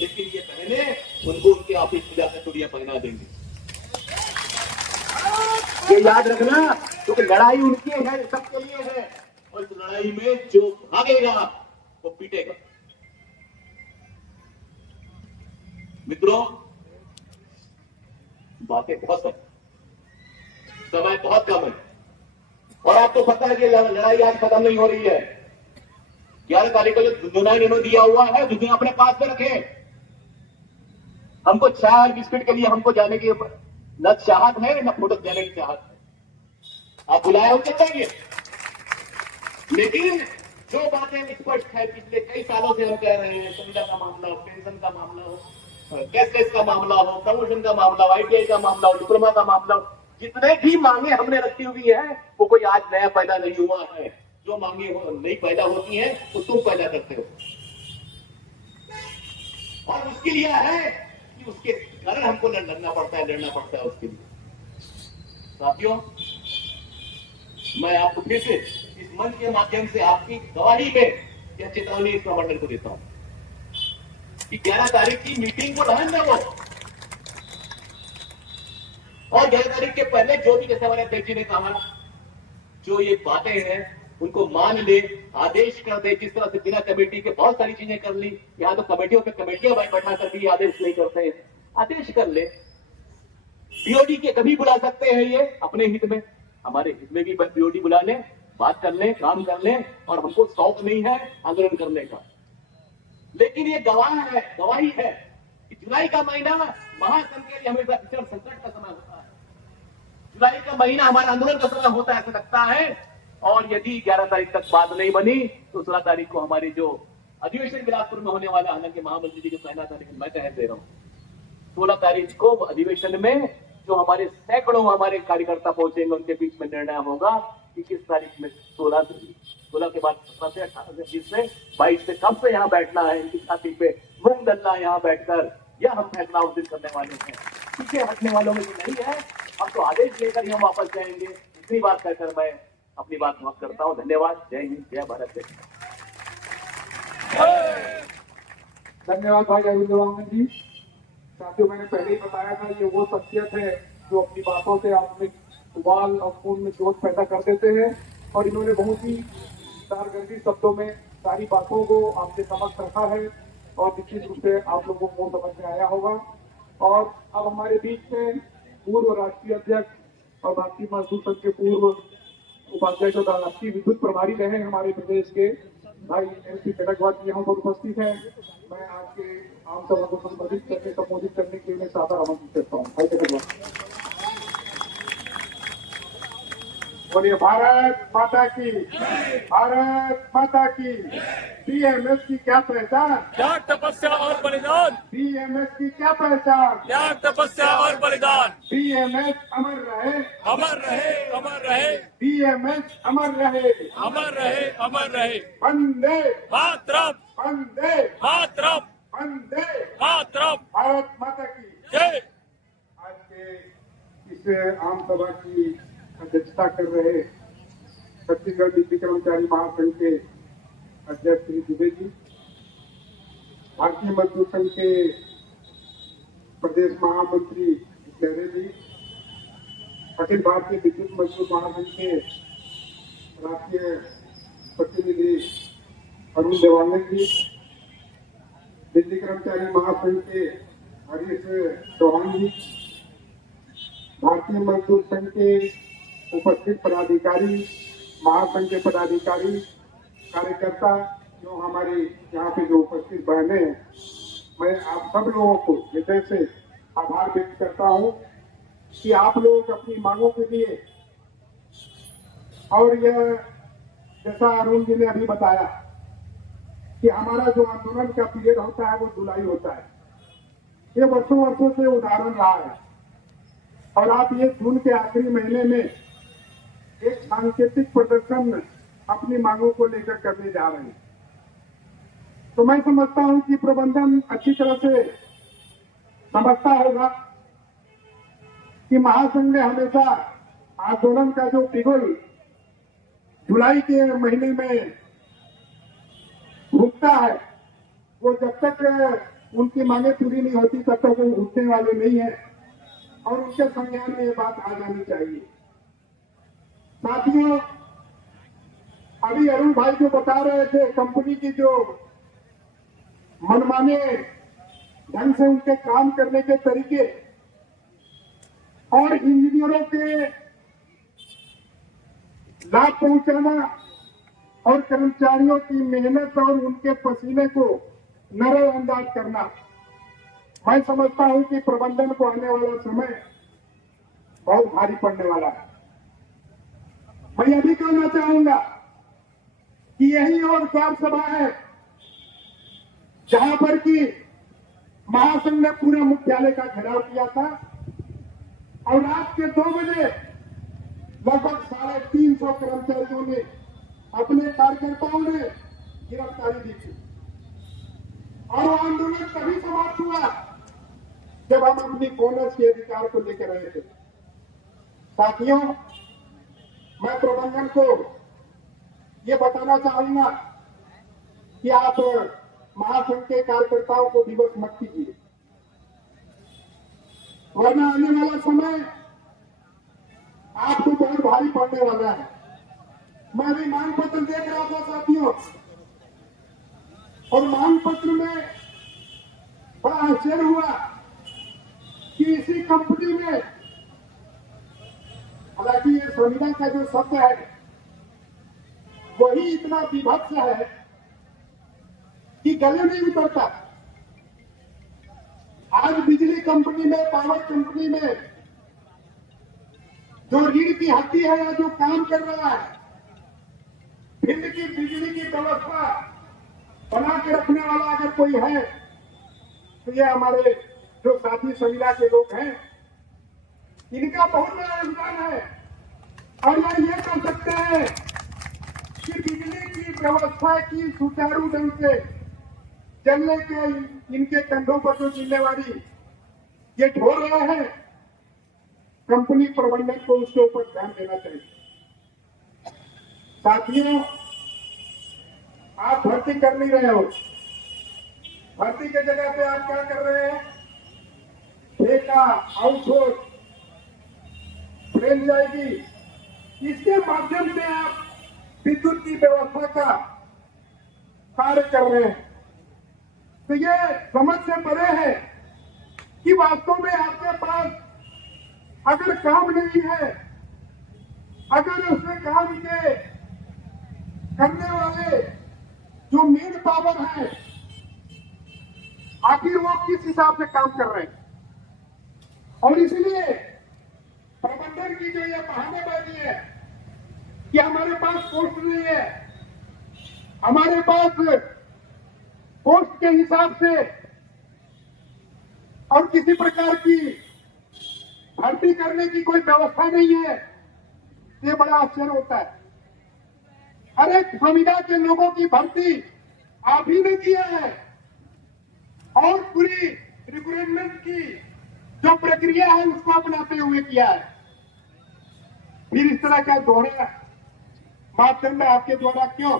लेकिन ये बहने उनको उनके ऑफिस में जाकर चूड़ियां पहना देंगे। ये याद रखना, क्योंकि लड़ाई उनकी है, सबके लिए है, और इस लड़ाई में जो भागेगा वो पीटेगा। मित्रों, बातें बहुत है, समय बहुत कम है, और आपको पता है कि लड़ाई आज खत्म नहीं हो रही है। 11 तारीख को जो दुनिया इन्होंने दिया हुआ है, दुनिया अपने पास में रखे। हमको चाय और बिस्किट के लिए हमको जाने की न चाहत है न फोटो देने की चाहत है। आप बुलाए होते चाहिए, लेकिन जो बातें स्पष्ट है, पिछले कई सालों से हम कह रहे हैं, सुविधा का मामला हो, पेंशन का मामला हो, कैशलेस का मामला हो, प्रमोशन का मामला हो, ITI का मामला हो, डिप्लोमा का मामला हो, जितने भी मांगे हमने रखी हुई है, वो कोई आज नया पैदा नहीं हुआ है। जो मांगे नई पैदा होती है वो तुम पैदा करते हो, और उसके लिए है कि उसके कारण हमको लड़ना पड़ता है उसके लिए। साथियों, मैं आपको फिर से इस मंच के माध्यम से आपकी गवाही में यह चेतावनी इस प्रमंडल को देता हूं कि 11 तारीख की मीटिंग को रहने दो, और 11 तारीख के पहले जो भी, जैसे हमारे अध्यक्ष जी ने कहा, जो ये बातें हैं उनको मान ले, आदेश कर दे। जिस तरह से बिना कमेटी के बहुत सारी चीजें कर ली, यहाँ तो कमेटियों पे कमेटियां बैठा कर भी आदेश नहीं करते हैं, आदेश कर ले। बीओडी के कभी बुला सकते हैं ये अपने हित में, हमारे हित में भी बीओडी बुला लें, बात कर लें, काम कर लें, और हमको शौक नहीं है आंदोलन करने का। लेकिन ये गवाही है कि जुलाई का महीना महासंघ के लिए हमेशा भीषण संकट का समय होता है। जुलाई का महीना हमारा आंदोलन का समय होता है, ऐसा लगता है। और यदि 11 तारीख तक बात नहीं बनी तो 16 तारीख को हमारी जो अधिवेशन बिलासपुर में होने वाला, हालांकि महामंत्री जी को कहना था लेकिन मैं कह दे रहा हूँ, 16 तारीख को अधिवेशन में जो हमारे सैकड़ों हमारे कार्यकर्ता पहुंचेंगे, उनके बीच में निर्णय होगा कि किस तारीख में 16 के बाद 17 से 18 से 20 से 22 से कब से यहाँ बैठना है, इनकी छाती पे मूंग डलना यहाँ बैठकर, यह हम फैसला उस दिन करने वाले हैं। पीछे हटने वालों में नहीं है, हम तो आदेश लेकर ही हम वापस जाएंगे। इतनी बात कहकर मैं अपनी बात समाप्त करता हूँ। धन्यवाद। जय हिंद, जय भारत। धन्यवाद भाई अरविंद देवांगन जी। साथियों, मैंने पहले ही बताया था, ये वो शख्सियत है जो अपनी बातों से आप में उबाल और खून में जोश पैदा कर देते हैं, और इन्होंने बहुत ही कारगर्दी शब्दों में सारी बातों को आपके समक्ष रखा है, और निश्चित रूप से आप लोगों को समझ में आया होगा। और अब हमारे बीच में पूर्व राष्ट्रीय अध्यक्ष और भारतीय मजदूर संघ के पूर्व उपाध्यक्ष और राष्ट्रीय विद्युत प्रभारी रहे हमारे प्रदेश के भाई MP कनकवार जी यहाँ पर उपस्थित है। मैं आपके आम सभा को संबोधित करने के लिए सादर आमंत्रित करता हूँ। भाई कनकवार, बोलिए भारत माता की, भारत माता की। BMS की क्या पहचान? त्याग, तपस्या और बलिदान। BMS की क्या पहचान? त्याग, तपस्या और बलिदान। BMS अमर रहे, अमर रहे, अमर रहे। BMS अमर रहे, अमर रहे, अमर रहे। वंदे मातरम, वंदे मातरम, वंदे मातरम। भारत माता की जय। आज के इस आम सभा की अध्यक्षता कर रहे छत्तीसगढ़ बिजली कर्मचारी महासंघ के अध्यक्ष श्री दुबे जी, भारतीय मजदूर संघ के प्रदेश महामंत्री लहरे जी, अखिल भारतीय विद्युत मजदूर महासंघ के राष्ट्रीय प्रतिनिधि अरुण देवांगन जी, बिजली कर्मचारी महासंघ के हरीश चौहान जी, भारतीय मजदूर संघ के उपस्थित पदाधिकारी, महासंघ के पदाधिकारी, कार्यकर्ता, जो हमारे यहाँ पे जो उपस्थित बहने हैं, मैं आप सब लोगों को हृदय से आभार व्यक्त करता हूँ कि आप लोग अपनी मांगों के लिए, और यह जैसा अरुण जी ने अभी बताया कि हमारा जो आंदोलन का पीरियड होता है वो जुलाई होता है, ये वर्षों से उदाहरण रहा है। और आप ये जून के आखिरी महीने में एक सांकेतिक प्रदर्शन अपनी मांगों को लेकर करने जा रहे हैं, तो मैं समझता हूं कि प्रबंधन अच्छी तरह से समझता होगा कि महासंघ ने हमेशा आंदोलन का जो बिगुल जुलाई के महीने में भूखता है, वो जब तक उनकी मांगे पूरी नहीं होती तब तक वो उठने वाले नहीं है, और उनके संज्ञान में ये बात आ जानी चाहिए। साथियों, अभी अरुण भाई जो बता रहे थे, कंपनी की जो मनमाने ढंग से उनके काम करने के तरीके और इंजीनियरों के लाभ पहुंचाना और कर्मचारियों की मेहनत और उनके पसीने को नजरअंदाज करना, मैं समझता हूं कि प्रबंधन को आने वाला समय बहुत भारी पड़ने वाला है। मैं यह भी कहना चाहूंगा कि यही और ग्राम सभा है जहां पर कि महासंघ ने पूरे मुख्यालय का घेराव किया था, और रात के 2 बजे लगभग 350 कर्मचारियों ने, अपने कार्यकर्ताओं ने गिरफ्तारी दी थी, और वो आंदोलन तभी समाप्त हुआ जब हम अपनी बोनस के अधिकार को लेकर रहे थे। साथियों, मैं प्रबंधन को ये बताना चाहूंगा कि आप महासंघ के कार्यकर्ताओं को विवश मत कीजिए, वरना आने वाला समय आपको बहुत भारी पड़ने वाला है। मैं अभी मांग पत्र देख रहा था साथियों, और मांग पत्र में बड़ा आश्चर्य हुआ कि इसी कंपनी में हालांकि ये संविधान का जो शब्द है वही इतना विभत्स है कि गले नहीं उतरता। आज बिजली कंपनी में, पावर कंपनी में जो रीढ़ की हड्डी है या जो काम कर रहा है, भिंड की बिजली की व्यवस्था बना के रखने वाला अगर कोई है तो ये हमारे जो साथी संविदा के लोग हैं, इनका बहुत बड़ा योगदान है। और ये कर सकते हैं कि बिजली की व्यवस्था की सुचारू ढंग से चलने के इनके कंधों पर जो जिम्मेवारी ये ढो रहे हैं, कंपनी प्रबंधन को उसके ऊपर ध्यान देना चाहिए। साथियों, आप भर्ती कर नहीं रहे हो, भर्ती के जगह पे आप क्या कर रहे हैं? ठेका, आउटसोर्स, फ्रेंचाइजी, इसके माध्यम से आप विद्युत की व्यवस्था का कार्य कर रहे हैं। तो ये समझ से परे है कि वास्तव में आपके पास अगर काम नहीं है, अगर उसमें काम के करने वाले जो मेन पावर है, आखिर वो किस हिसाब से काम कर रहे हैं। और इसलिए प्रबंधन की जो ये बहानेबाजी है कि हमारे पास पोस्ट नहीं है, हमारे पास पोस्ट के हिसाब से और किसी प्रकार की भर्ती करने की कोई व्यवस्था नहीं है, ये बड़ा आश्चर्य होता है। अरे संविदा के लोगों की भर्ती आप ही ने किया है और पूरी रिक्रूटमेंट की जो प्रक्रिया है उसको अपनाते हुए किया है। फिर इस तरह का दोहरे माध्यम में आपके द्वारा क्यों?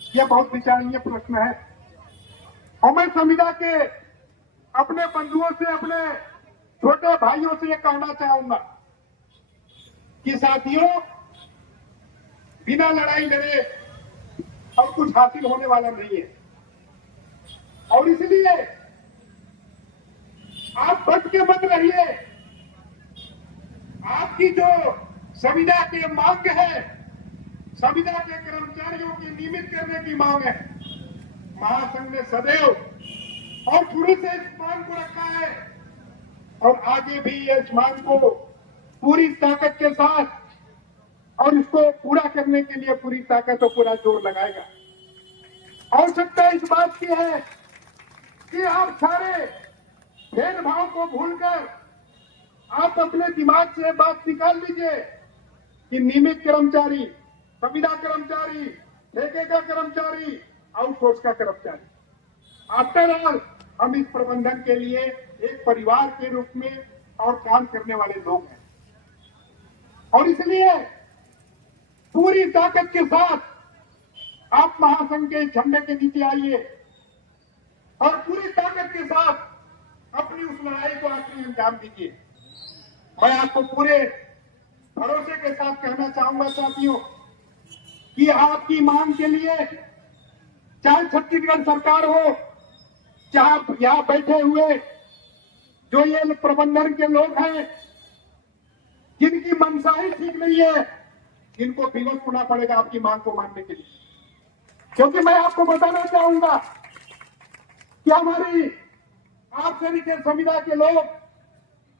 यह बहुत विचारणीय प्रश्न है। और मैं संविदा के अपने बंधुओं से, अपने छोटे भाइयों से यह कहना चाहूंगा कि साथियों, बिना लड़ाई लड़े और कुछ हासिल होने वाला नहीं है। और इसलिए आप बच के मत रहिए। आपकी जो संविदा की मांग है, संविदा के कर्मचारियों की नियमित करने की मांग है, महासंघ ने सदैव और शुरू से इस मांग को रखा है और आगे भी इस मांग को पूरी ताकत के साथ और इसको पूरा करने के लिए पूरी ताकत और पूरा जोर लगाएगा। आवश्यकता इस बात की है कि आप सारे भेदभाव को भूलकर आप अपने दिमाग से बात निकाल लीजिए कि नियमित कर्मचारी, संविदा कर्मचारी, ठेके का कर्मचारी, आउटसोर्स का कर्मचारी, आफ्टर ऑल हम इस प्रबंधन के लिए एक परिवार के रूप में और काम करने वाले लोग हैं। और इसलिए पूरी ताकत के साथ आप महासंघ के झंडे के नीचे आइए और पूरी ताकत के साथ अपनी उस लड़ाई को आखिरी अंजाम दीजिए। मैं आपको पूरे भरोसे के साथ कहना चाहूंगा साथियों कि आपकी मांग के लिए चाहे छत्तीसगढ़ सरकार हो, चाहे यहां बैठे हुए जो ये प्रबंधन के लोग हैं जिनकी मनसा ही ठीक नहीं है, इनको विवश होना पड़ेगा आपकी मांग को मानने के लिए। क्योंकि मैं आपको बताना चाहूंगा कि हमारी आप सभी संविदा के लोग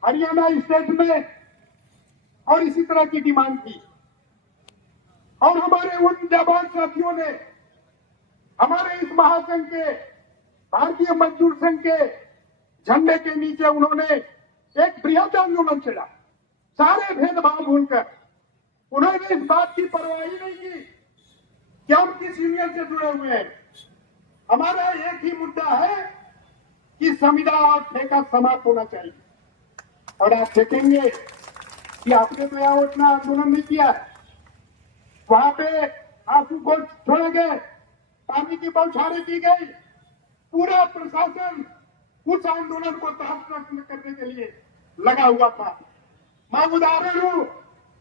हरियाणा स्टेट में और इसी तरह की डिमांड थी और हमारे उन जाबाज साथियों ने हमारे इस महासंघ के, भारतीय मजदूर संघ के झंडे के नीचे उन्होंने एक बृहद आंदोलन छेड़ा। सारे भेदभाव भूलकर उन्होंने इस बात की परवाह ही नहीं की कि हम किस यूनियन से जुड़े हुए हैं। हमारा एक ही मुद्दा है कि संविदा और ठेका समाप्त होना चाहिए। और आप देखेंगे कि आपने तो यहाँ उतना आंदोलन नहीं किया, वहां पे आंसू को छोड़े गए, पानी की बौछारें की गई, पूरा प्रशासन उस आंदोलन को तहस करने के लिए लगा हुआ था। मैं उदाहरण हूं,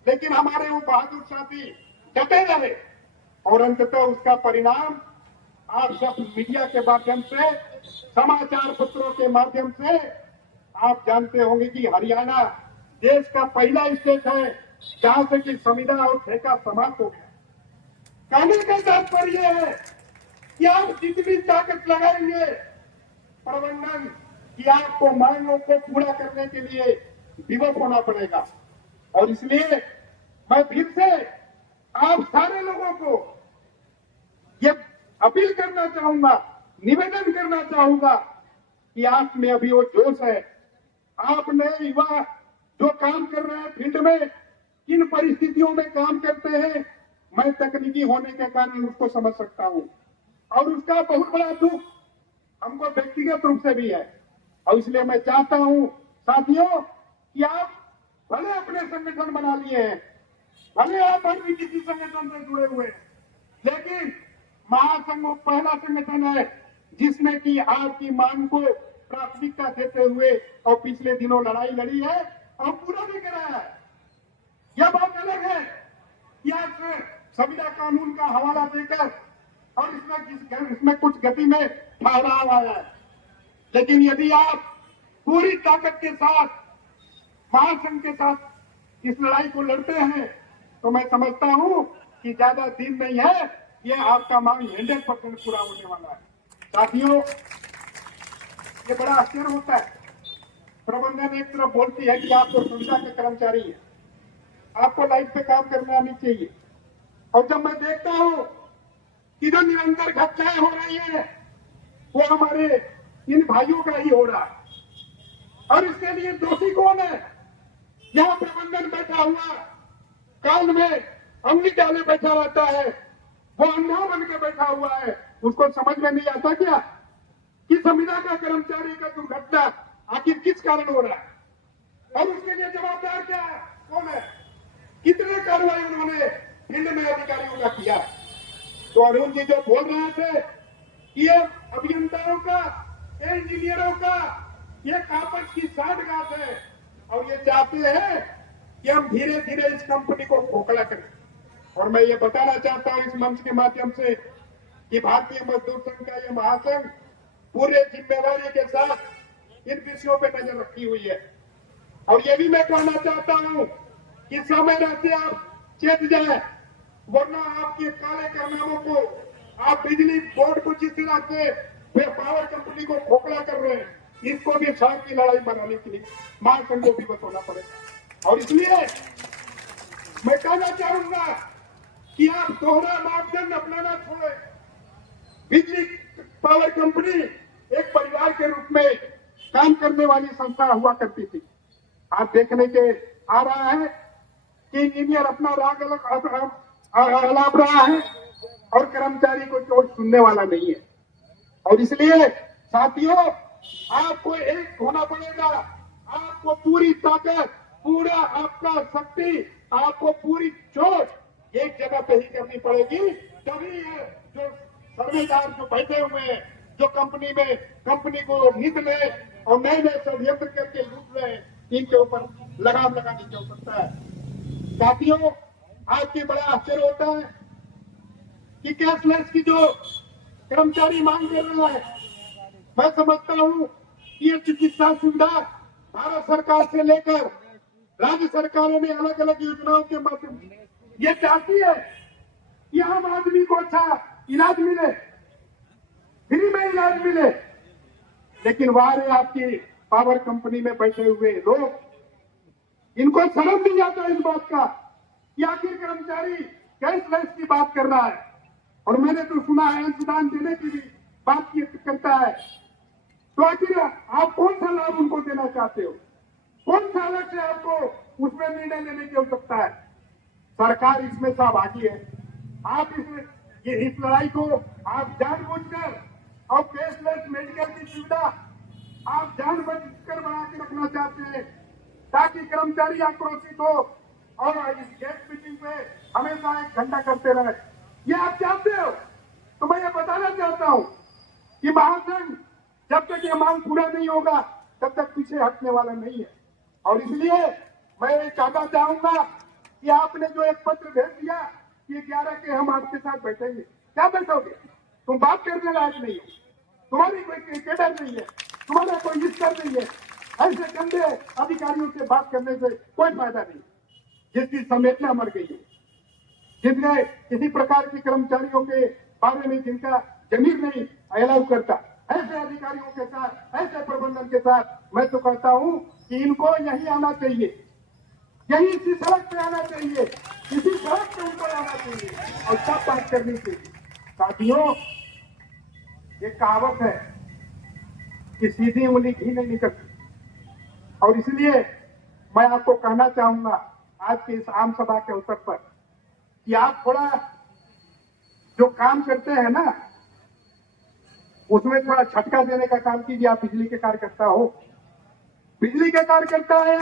लेकिन हमारे वो बहादुर साथी डटे रहे और अंततः उसका परिणाम आप सब मीडिया के माध्यम से, समाचार पत्रों के माध्यम से आप जानते होंगे कि हरियाणा देश का पहला स्टेट है जहां से कि संविदा और ठेका समाप्त हो गया। कहने का तात्पर्य है कि आप जितनी ताकत लगाएंगे प्रबंधन कि आपको मांगों को पूरा करने के लिए विवश होना पड़ेगा। और इसलिए मैं फिर से आप सारे लोगों को ये अपील करना चाहूंगा, निवेदन करना चाहूंगा कि आप में अभी वो जोश है। आपने युवा जो काम कर रहे हैं फील्ड में, किन परिस्थितियों में काम करते हैं, मैं तकनीकी होने के कारण उसको समझ सकता हूं और उसका बहुत बड़ा दुख हमको व्यक्तिगत रूप से भी है। और इसलिए मैं चाहता हूं साथियों कि आप भले अपने संगठन बना लिए हैं, भले आप भी किसी संगठन से जुड़े हुए हैं, लेकिन महासंघ वो पहला संगठन है जिसने कि आपकी मांग को प्राथमिकता देते हुए और पिछले दिनों लड़ाई लड़ी है और पूरा भी कराया है। यह बात अलग है कि आज संविदा कानून का हवाला देकर और इसमें कुछ गति में ठहराव आया है, लेकिन यदि आप पूरी ताकत के साथ महासंघ के साथ इस लड़ाई को लड़ते हैं तो मैं समझता हूं कि ज्यादा दिन नहीं है, ये आपका मांग 100% पूरा होने वाला है। साथियों, ये बड़ा आश्चर्य होता है। प्रबंधन एक तरफ बोलती है कि आप तो संविदा के कर्मचारी हैं, आपको लाइफ पे काम करना नहीं चाहिए, और जब मैं देखता हूं कि जो निरंतर घटनाएं हो रही है वो हमारे इन भाइयों का ही हो रहा है, और इसके लिए दोषी कौन है? यहां प्रबंधन बैठा हुआ कान में अंगली डाले बैठा रहता है, वो अंधा बन के बैठा हुआ है। उसको समझ में नहीं आता क्या कि संविदा का कर्मचारी का दुर्घटना आखिर किस कारण हो रहा है और उसके लिए जवाबदार क्या है, कौन है? कितने कार्रवाई उन्होंने फील्ड में अधिकारियों का किया? तो अरुण जी जो बोल रहे थे कि ये अभियंताओं का, इंजीनियरों का ये आपस की साठगांठ है और ये चाहते हैं कि हम धीरे धीरे इस कंपनी को खोखला करें। और मैं ये बताना चाहता हूं इस मंच के माध्यम से कि भारतीय मजदूर संघ का ये महासंघ पूरे जिम्मेवारी के साथ इन विषयों पे नजर रखी हुई है। और ये भी मैं कहना चाहता हूं कि समय रहते आप चेत जाए, वरना आपके काले कारनामों को, आप बिजली बोर्ड को जिस तरह से पावर कंपनी को खोखला कर रहे हैं, इसको भी शांत की लड़ाई बनाने के लिए महासंघ को भी बतौना पड़ेगा। और इसलिए मैं कहना चाहूंगा कि आप दोहरा मापदंड अपनाना छोड़े। बिजली पावर कंपनी एक परिवार के रूप में काम करने वाली संस्था हुआ करती थी। आप देखने के आ रहा है कि इंजीनियर अपना राग अलाप रहा है और कर्मचारी को चोट सुनने वाला नहीं है। और इसलिए साथियों, आपको एक होना पड़ेगा, आपको पूरी ताकत, पूरा आपका शक्ति, आपको पूरी चोट एक जगह पे ही करनी पड़ेगी। तभी ये जो सर्वेदार जो बैठे हुए हैं, जो कंपनी में कंपनी को निध में और नए नए षड्यंत्र करके लूट रहे हैं, इनके ऊपर लगाम लगाने की हो सकता है। साथियों, आपके बड़ा आश्चर्य होता है कि कैशलेस की जो कर्मचारी मांग कर रहा है, मैं समझता हूं कि ये चिकित्सा सुविधा भारत सरकार से लेकर राज्य सरकारों ने अलग अलग योजनाओं के माध्यम से ये चाहती है कि आम आदमी को अच्छा इलाज मिले, फ्री में इलाज मिले, लेकिन वहां आपकी पावर कंपनी में बैठे हुए लोग, इनको शर्म नहीं आता इस बात का कि आखिर कर्मचारी कैशलेस की बात कर रहा है। और मैंने तो सुना है अंशदान देने की भी बात करता है। तो आखिर आप कौन सा लाभ उनको देना चाहते हो? कौन सा अलग से आपको उसमें निर्णय लेने की आवश्यकता है? सरकार इसमें सहभागी है। आप इस लड़ाई को आप जानबूझकर और कैशलेस मेडिकल की सुविधा आप जानबूझकर बना के रखना चाहते हैं ताकि कर्मचारी आक्रोशित हो और इस गेट मीटिंग पे हमेशा 1 घंटा करते रहे। ये आप चाहते हो? तो मैं ये बताना चाहता हूं कि महासंघ जब तक ये मांग पूरा नहीं होगा तब तक पीछे हटने वाला नहीं है। और इसलिए मैं ये कहना चाहूंगा कि आपने जो एक पत्र भेज दिया कि 11 के हम आपके साथ बैठेंगे, क्या बैठोगे? तुम बात करने लायक नहीं हो, तुम्हारी कोई कैडर नहीं है, तुम्हारा कोई स्तर नहीं है। ऐसे गंदे अधिकारियों से बात करने से कोई फायदा नहीं। जिसकी संवेदना मर गई है, जिनने किसी प्रकार के कर्मचारियों के बारे में जिनका जमीर नहीं अलाउ करता, ऐसे अधिकारियों के साथ, ऐसे प्रबंधन के साथ मैं तो कहता हूं कि इनको यही आना चाहिए, यही इसी सड़क पे आना चाहिए, इसी सड़क पे उनको आना चाहिए और सब बात करनी चाहिए। साथियों, एक कहावत है कि सीधी उंगली घी नहीं निकलती, और इसलिए मैं आपको कहना चाहूंगा आज के इस आम सभा के अवसर पर कि आप थोड़ा जो काम करते हैं ना, उसमें थोड़ा झटका देने का काम कीजिए। आप बिजली के कार्यकर्ता हो, बिजली के कार्यकर्ता है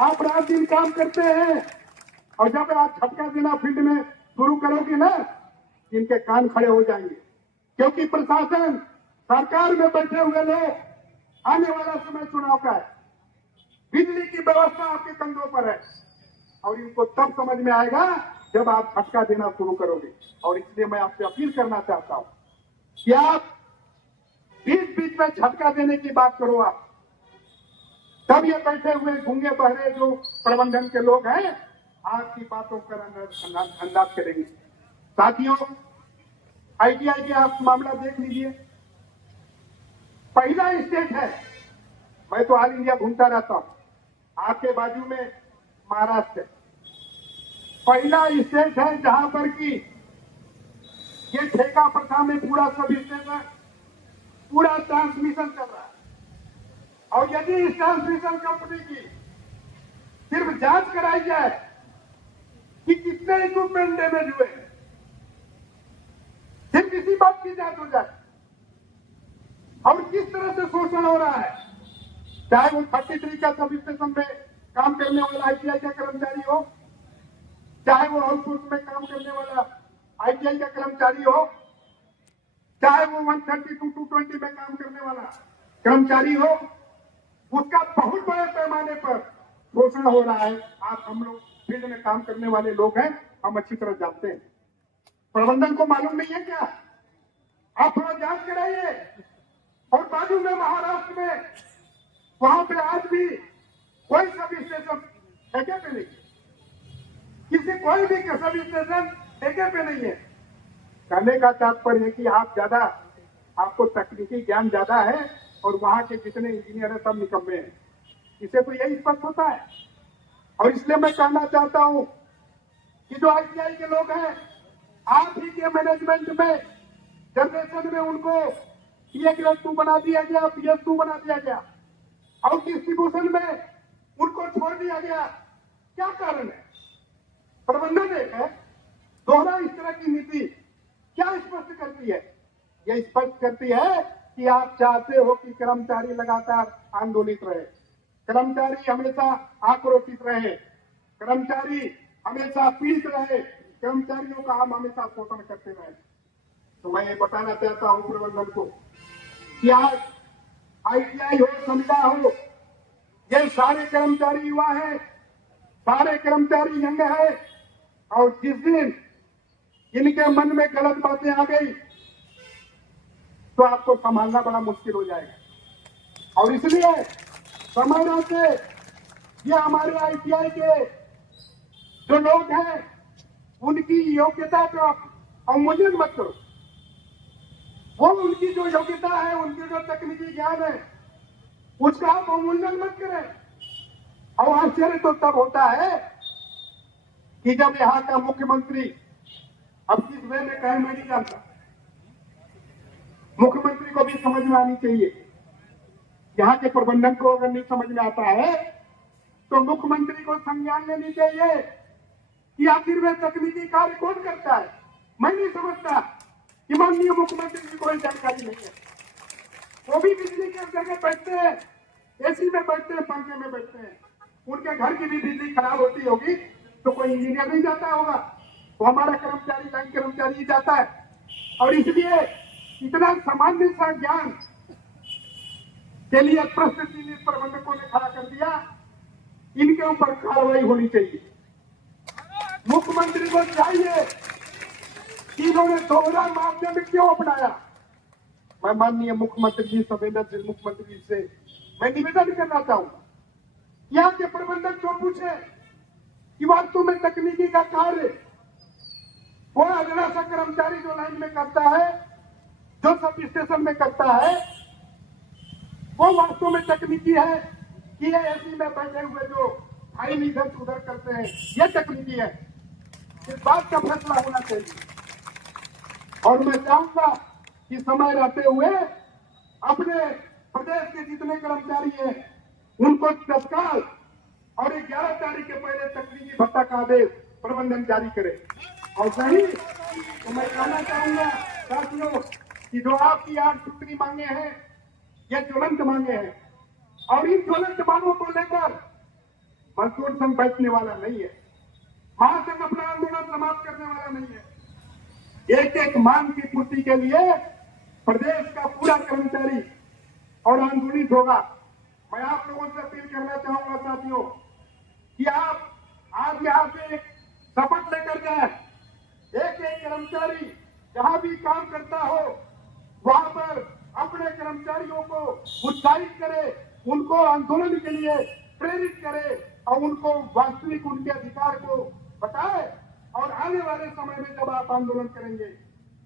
आप रात दिन काम करते हैं, और जब आप झटका देना फील्ड में शुरू करोगे ना, इनके कान खड़े हो जाएंगे, क्योंकि प्रशासन सरकार में बैठे हुए लोग, आने वाला समय चुनाव का है, बिजली की व्यवस्था आपके कंधों पर है, और इनको तब समझ में आएगा जब आप झटका देना शुरू करोगे। और इसलिए मैं आपसे अपील करना चाहता हूं कि आप बीच बीच में झटका देने की बात करो। आप तब ये बैठे हुए गूंगे बहरे जो प्रबंधन के लोग हैं आपकी बातों पर अंदाज करेंगे। साथियों, ITI के आप मामला देख लीजिए, पहला स्टेट है, मैं तो ऑल इंडिया घूमता रहता हूं, आपके बाजू में महाराष्ट्र है, पहला स्टेट है जहां पर कि ये ठेका प्रथा में पूरा सब स्टेशन, पूरा ट्रांसमिशन चल रहा है, और यदि इस ट्रांसमिशन कंपनी की सिर्फ जांच कराई जाए कि कितने इक्विपमेंट डैमेज हुए, सिर्फ इसी बात की जांच हो जाए, और किस तरह से शोषण हो रहा है, चाहे वो 33 का सब स्टेशन में काम करने वाला ITI का कर्मचारी हो, चाहे वो आउटसोर्स में काम करने वाला ITI का कर्मचारी हो, चाहे वो 132 220 में काम करने वाला कर्मचारी हो, उसका बहुत बड़े पैमाने पर शोषण हो रहा है। आप हम लोग फील्ड में काम करने वाले लोग हैं, हम अच्छी तरह जानते हैं। प्रबंधन को मालूम नहीं है क्या? आप थोड़ा जांच कराइए। और बाजू में महाराष्ट्र में, वहां पे आज भी कोई सब स्टेशन ठेके पे नहीं, किसी कोई भी सब स्टेशन ठेके पे नहीं है। कहने का तात्पर्य है कि आप ज्यादा, आपको तकनीकी ज्ञान ज्यादा है और वहां के जितने इंजीनियर हैं सब निकम्मे हैं। इसे तो यही स्पष्ट होता है। और इसलिए मैं कहना चाहता हूं कि जो ITI के लोग हैं, आप ही के मैनेजमेंट में, जनरेशन में उनको ये ग्रेड 2 बना दिया गया, PS2 बना दिया गया, और डिस्ट्रीब्यूशन में उनको छोड़ दिया गया। क्या कारण है? प्रबंधन एक है, दोहरा इस तरह की नीति क्या स्पष्ट करती है? यह स्पष्ट करती है कि आप चाहते हो कि कर्मचारी लगातार आंदोलित रहे, कर्मचारी हमेशा आक्रोशित रहे, कर्मचारी हमेशा पीड़ित रहे, कर्मचारियों का हम हमेशा शोषण करते रहे। तो मैं ये बताना चाहता हूं प्रबंधन को कि आज ITI हो, संविदा हो, ये सारे कर्मचारी युवा हैं, सारे कर्मचारी यंग है, और जिस दिन इनके मन में गलत बातें आ गई तो आपको संभालना बड़ा मुश्किल हो जाएगा। और इसलिए समय रहते ये हमारे ITI के जो लोग हैं उनकी योग्यता का अवमूल्यन मत करो। वो उनकी जो योग्यता है, उनकी जो तकनीकी ज्ञान है, उसका आप अवमूल्यन मत करें। और आश्चर्य तो तब होता है कि जब यहाँ का मुख्यमंत्री, अब किस वे में कहे मैं नहीं जानता, मुख्यमंत्री को भी समझ में आनी चाहिए। यहाँ के प्रबंधन को अगर नहीं समझ में आता है तो मुख्यमंत्री को संज्ञान लेनी चाहिए कि आखिर में तकनीकी कार्य कौन करता है। मैं नहीं समझता कि माननीय मुख्यमंत्री की कोई जानकारी नहीं है। वो भी बिजली के जगह बैठते हैं, AC में बैठते हैं, पंखे में बैठते हैं, उनके घर की भी बिजली खराब होती होगी तो कोई इंजीनियर नहीं जाता होगा, वो हमारा कर्मचारी, बैंक कर्मचारी ही जाता है। और इसलिए इतना सामान्य सा ज्ञान के लिए प्रश्न चिन्ह प्रबंधकों ने खड़ा कर दिया। इनके ऊपर कार्रवाई होनी चाहिए। मुख्यमंत्री को चाहिए कि इन्होंने दोहरा माध्यम क्यों अपनाया। मैं माननीय मुख्यमंत्री जी, संवेदनशील मुख्यमंत्री जी से मैं निवेदन करना चाहूंगा, यहाँ के प्रबंधक को पूछे कि वास्तव में तकनीकी का कार्य वो अगला सा कर्मचारी जो लाइन में करता है, जो सब स्टेशन में करता है, वो वास्तव में तकनीकी है कि ये एसी में बैठे हुए जो फाइल इधर उधर करते हैं, ये तकनीकी है। इस बात का फैसला होना चाहिए। और मैं चाहूंगा कि समय रहते हुए अपने प्रदेश के जितने कर्मचारी हैं उनको तत्काल और 11 तारीख के पहले तकनीकी भत्ता का आदेश प्रबंधन जारी करे। और सही तो मैं कहना चाहूंगा साथियों कि जो आपकी 8 सूत्री मांगे हैं, ये ज्वलंत मांगे हैं, और इन ज्वलंत मांगों को लेकर मजदूर संघ बैठने वाला नहीं है, महासंघ अपना आंदोलन समाप्त करने वाला नहीं है। एक एक मांग की पूर्ति के लिए प्रदेश का पूरा कर्मचारी और आंदोलित होगा। मैं आप लोगों से अपील करना चाहूंगा साथियों कि आप आज यहाँ से एक शपथ लेकर जाए। एक एक कर्मचारी जहां भी काम करता हो वहां पर अपने कर्मचारियों को उत्साहित करे, उनको आंदोलन के लिए प्रेरित करे और उनको वास्तविक उनके अधिकार को बताए। और आने वाले समय में जब आप आंदोलन करेंगे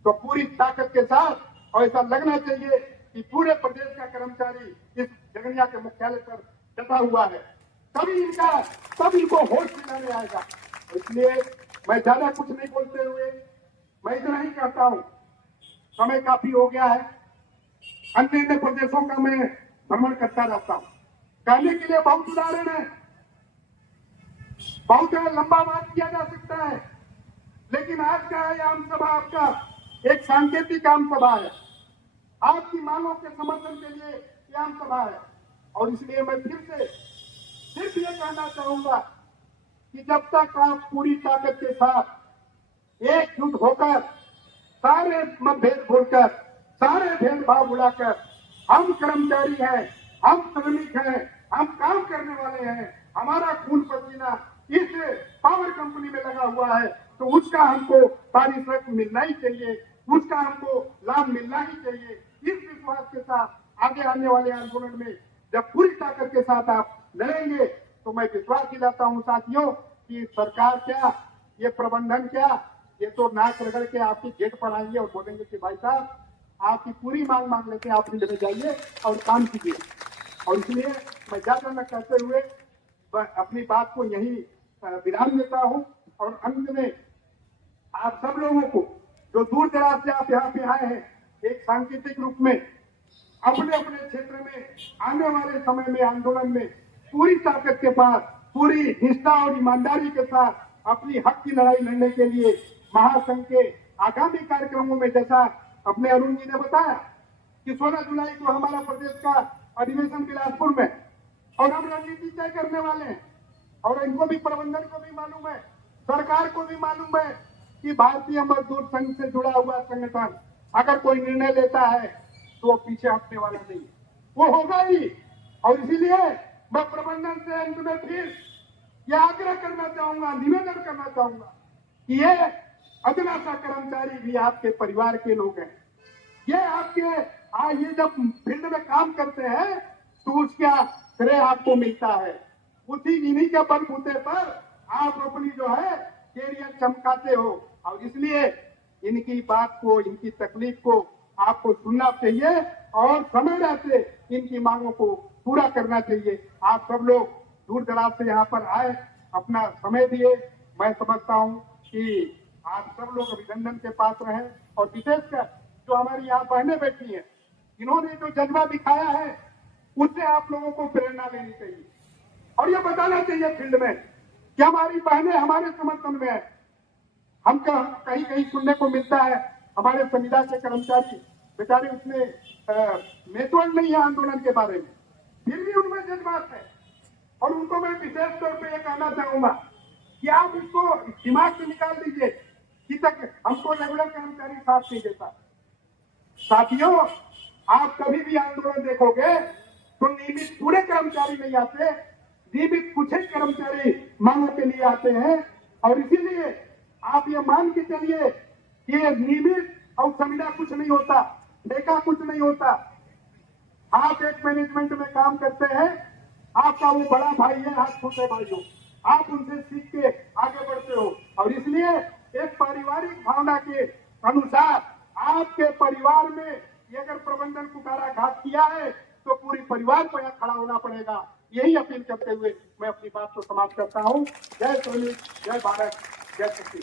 तो पूरी ताकत के साथ, और ऐसा लगना चाहिए कि पूरे प्रदेश का कर्मचारी इस जगनिया के मुख्यालय पर डटा हुआ है, तब इनको होश दिलाने आएगा। इसलिए मैं ज्यादा कुछ नहीं बोलते हुए मैं इतना ही कहता हूं, समय काफी हो गया है। अन्य प्रदेशों का मैं भ्रमण करता रहता हूं, कहने के लिए बहुत उदाहरण है, बहुत लंबा बात किया जा सकता है, लेकिन आज का है आम सभा आपका एक सांकेतिक आम सभा है। आपकी मांगों के समर्थन के लिए ये आम सभा है। और इसलिए मैं फिर से सिर्फ ये कहना चाहूंगा कि जब तक आप पूरी ताकत के साथ एकजुट होकर सारे मतभेद भूलकर, सारे भेदभाव उड़ाकर, हम कर्मचारी हैं, हम श्रमिक हैं, हम काम करने वाले हैं, हमारा खून पसीना इस पावर कंपनी में लगा हुआ है, तो उसका हमको पारिश्रमिक मिलना ही चाहिए, उसका हमको लाभ मिलना ही चाहिए। इस विश्वास के साथ आगे आने वाले आंदोलन में जब पूरी ताकत के साथ आप लड़ेंगे तो मैं विश्वास दिलाता हूं साथियों कि सरकार क्या, ये प्रबंधन क्या, ये तो नाक रगड़ के आपकी गेट पर आएंगे और बोलेंगे कि भाई साहब आपकी पूरी मांग लेते हैं, आप फील्ड में जाइए और काम कीजिए। और इसलिए मैं ज्यादा न कहते हुए अपनी बात को यही विराम देता हूं। और अंत में आप सब लोगों को जो दूर दराज से आप यहाँ पे आए हैं, एक सांकेतिक रूप में अपने अपने क्षेत्र में आने वाले समय में आंदोलन में पूरी ताकत के पास, पूरी निष्ठा और ईमानदारी के साथ अपनी हक की लड़ाई लड़ने के लिए महासंघ के आगामी कार्यक्रमों में, जैसा अपने अरुण जी ने बताया कि 16 जुलाई को हमारा प्रदेश का अधिवेशन बिलासपुर में, और हम रणनीति तय करने वाले हैं। और इनको भी, प्रबंधन को भी मालूम है, सरकार को भी मालूम है कि भारतीय मजदूर संघ से जुड़ा हुआ संगठन अगर कोई निर्णय लेता है तो वो पीछे हटने वाला नहीं, वो होगा ही। और इसीलिए मैं प्रबंधन से अंत में फिर यह आग्रह करना चाहूंगा, निवेदन करना चाहूंगा कि ये अदना सा कर्मचारी भी आपके परिवार के लोग हैं। ये आपके ये जब फील्ड में काम करते हैं तो उसका श्रेय आपको मिलता है, उसी इन्हीं के बलबूते पर आप अपनी जो है कैरियर चमकाते हो। और इसलिए इनकी बात को, इनकी तकलीफ को आपको सुनना चाहिए और समय रहते इनकी मांगों को पूरा करना चाहिए। आप सब लोग दूर दराज से यहाँ पर आए, अपना समय दिए, मैं समझता हूँ कि आप सब लोग अभिनंदन के पात्र हैं। और विशेषकर जो हमारी यहाँ बहनें बैठी हैं, इन्होंने जो जज्बा दिखाया है उससे आप लोगों को प्रेरणा लेनी चाहिए और ये बताना चाहिए फील्ड में कि हमारी बहनें हमारे समर्थन में है। हम कहीं कहीं सुनने को मिलता है हमारे संविदा के कर्मचारी बेचारे उसमें मेतवन नहीं है आंदोलन के बारे में, फिर भी उनमें जज्बात है। और उनको मैं विशेष तौर पे ये कहना चाहूंगा कि आप इसको दिमाग से निकाल दीजिए कि तक हमको रेगुलर कर्मचारी साथ नहीं देता। साथियों, आप कभी भी आंदोलन देखोगे तो नियमित पूरे कर्मचारी नहीं आते, नियमित कुछ ही कर्मचारी मांगों के लिए आते हैं। और इसीलिए आप ये मान के चलिए कि नियमित और संविदा कुछ नहीं होता, ठेका कुछ नहीं होता। आप एक मैनेजमेंट में काम करते हैं, आपका वो बड़ा भाई है, आप छोटे भाई हो, आप उनसे सीख के आगे बढ़ते हो। और इसलिए एक पारिवारिक भावना के अनुसार आपके परिवार में ये अगर प्रबंधन कुठाराघात किया है तो पूरी परिवार को यहाँ खड़ा होना पड़ेगा। यही अपील करते हुए मैं अपनी बात को समाप्त करता हूँ। जय सोनी, जय भारत, जय शक्ति।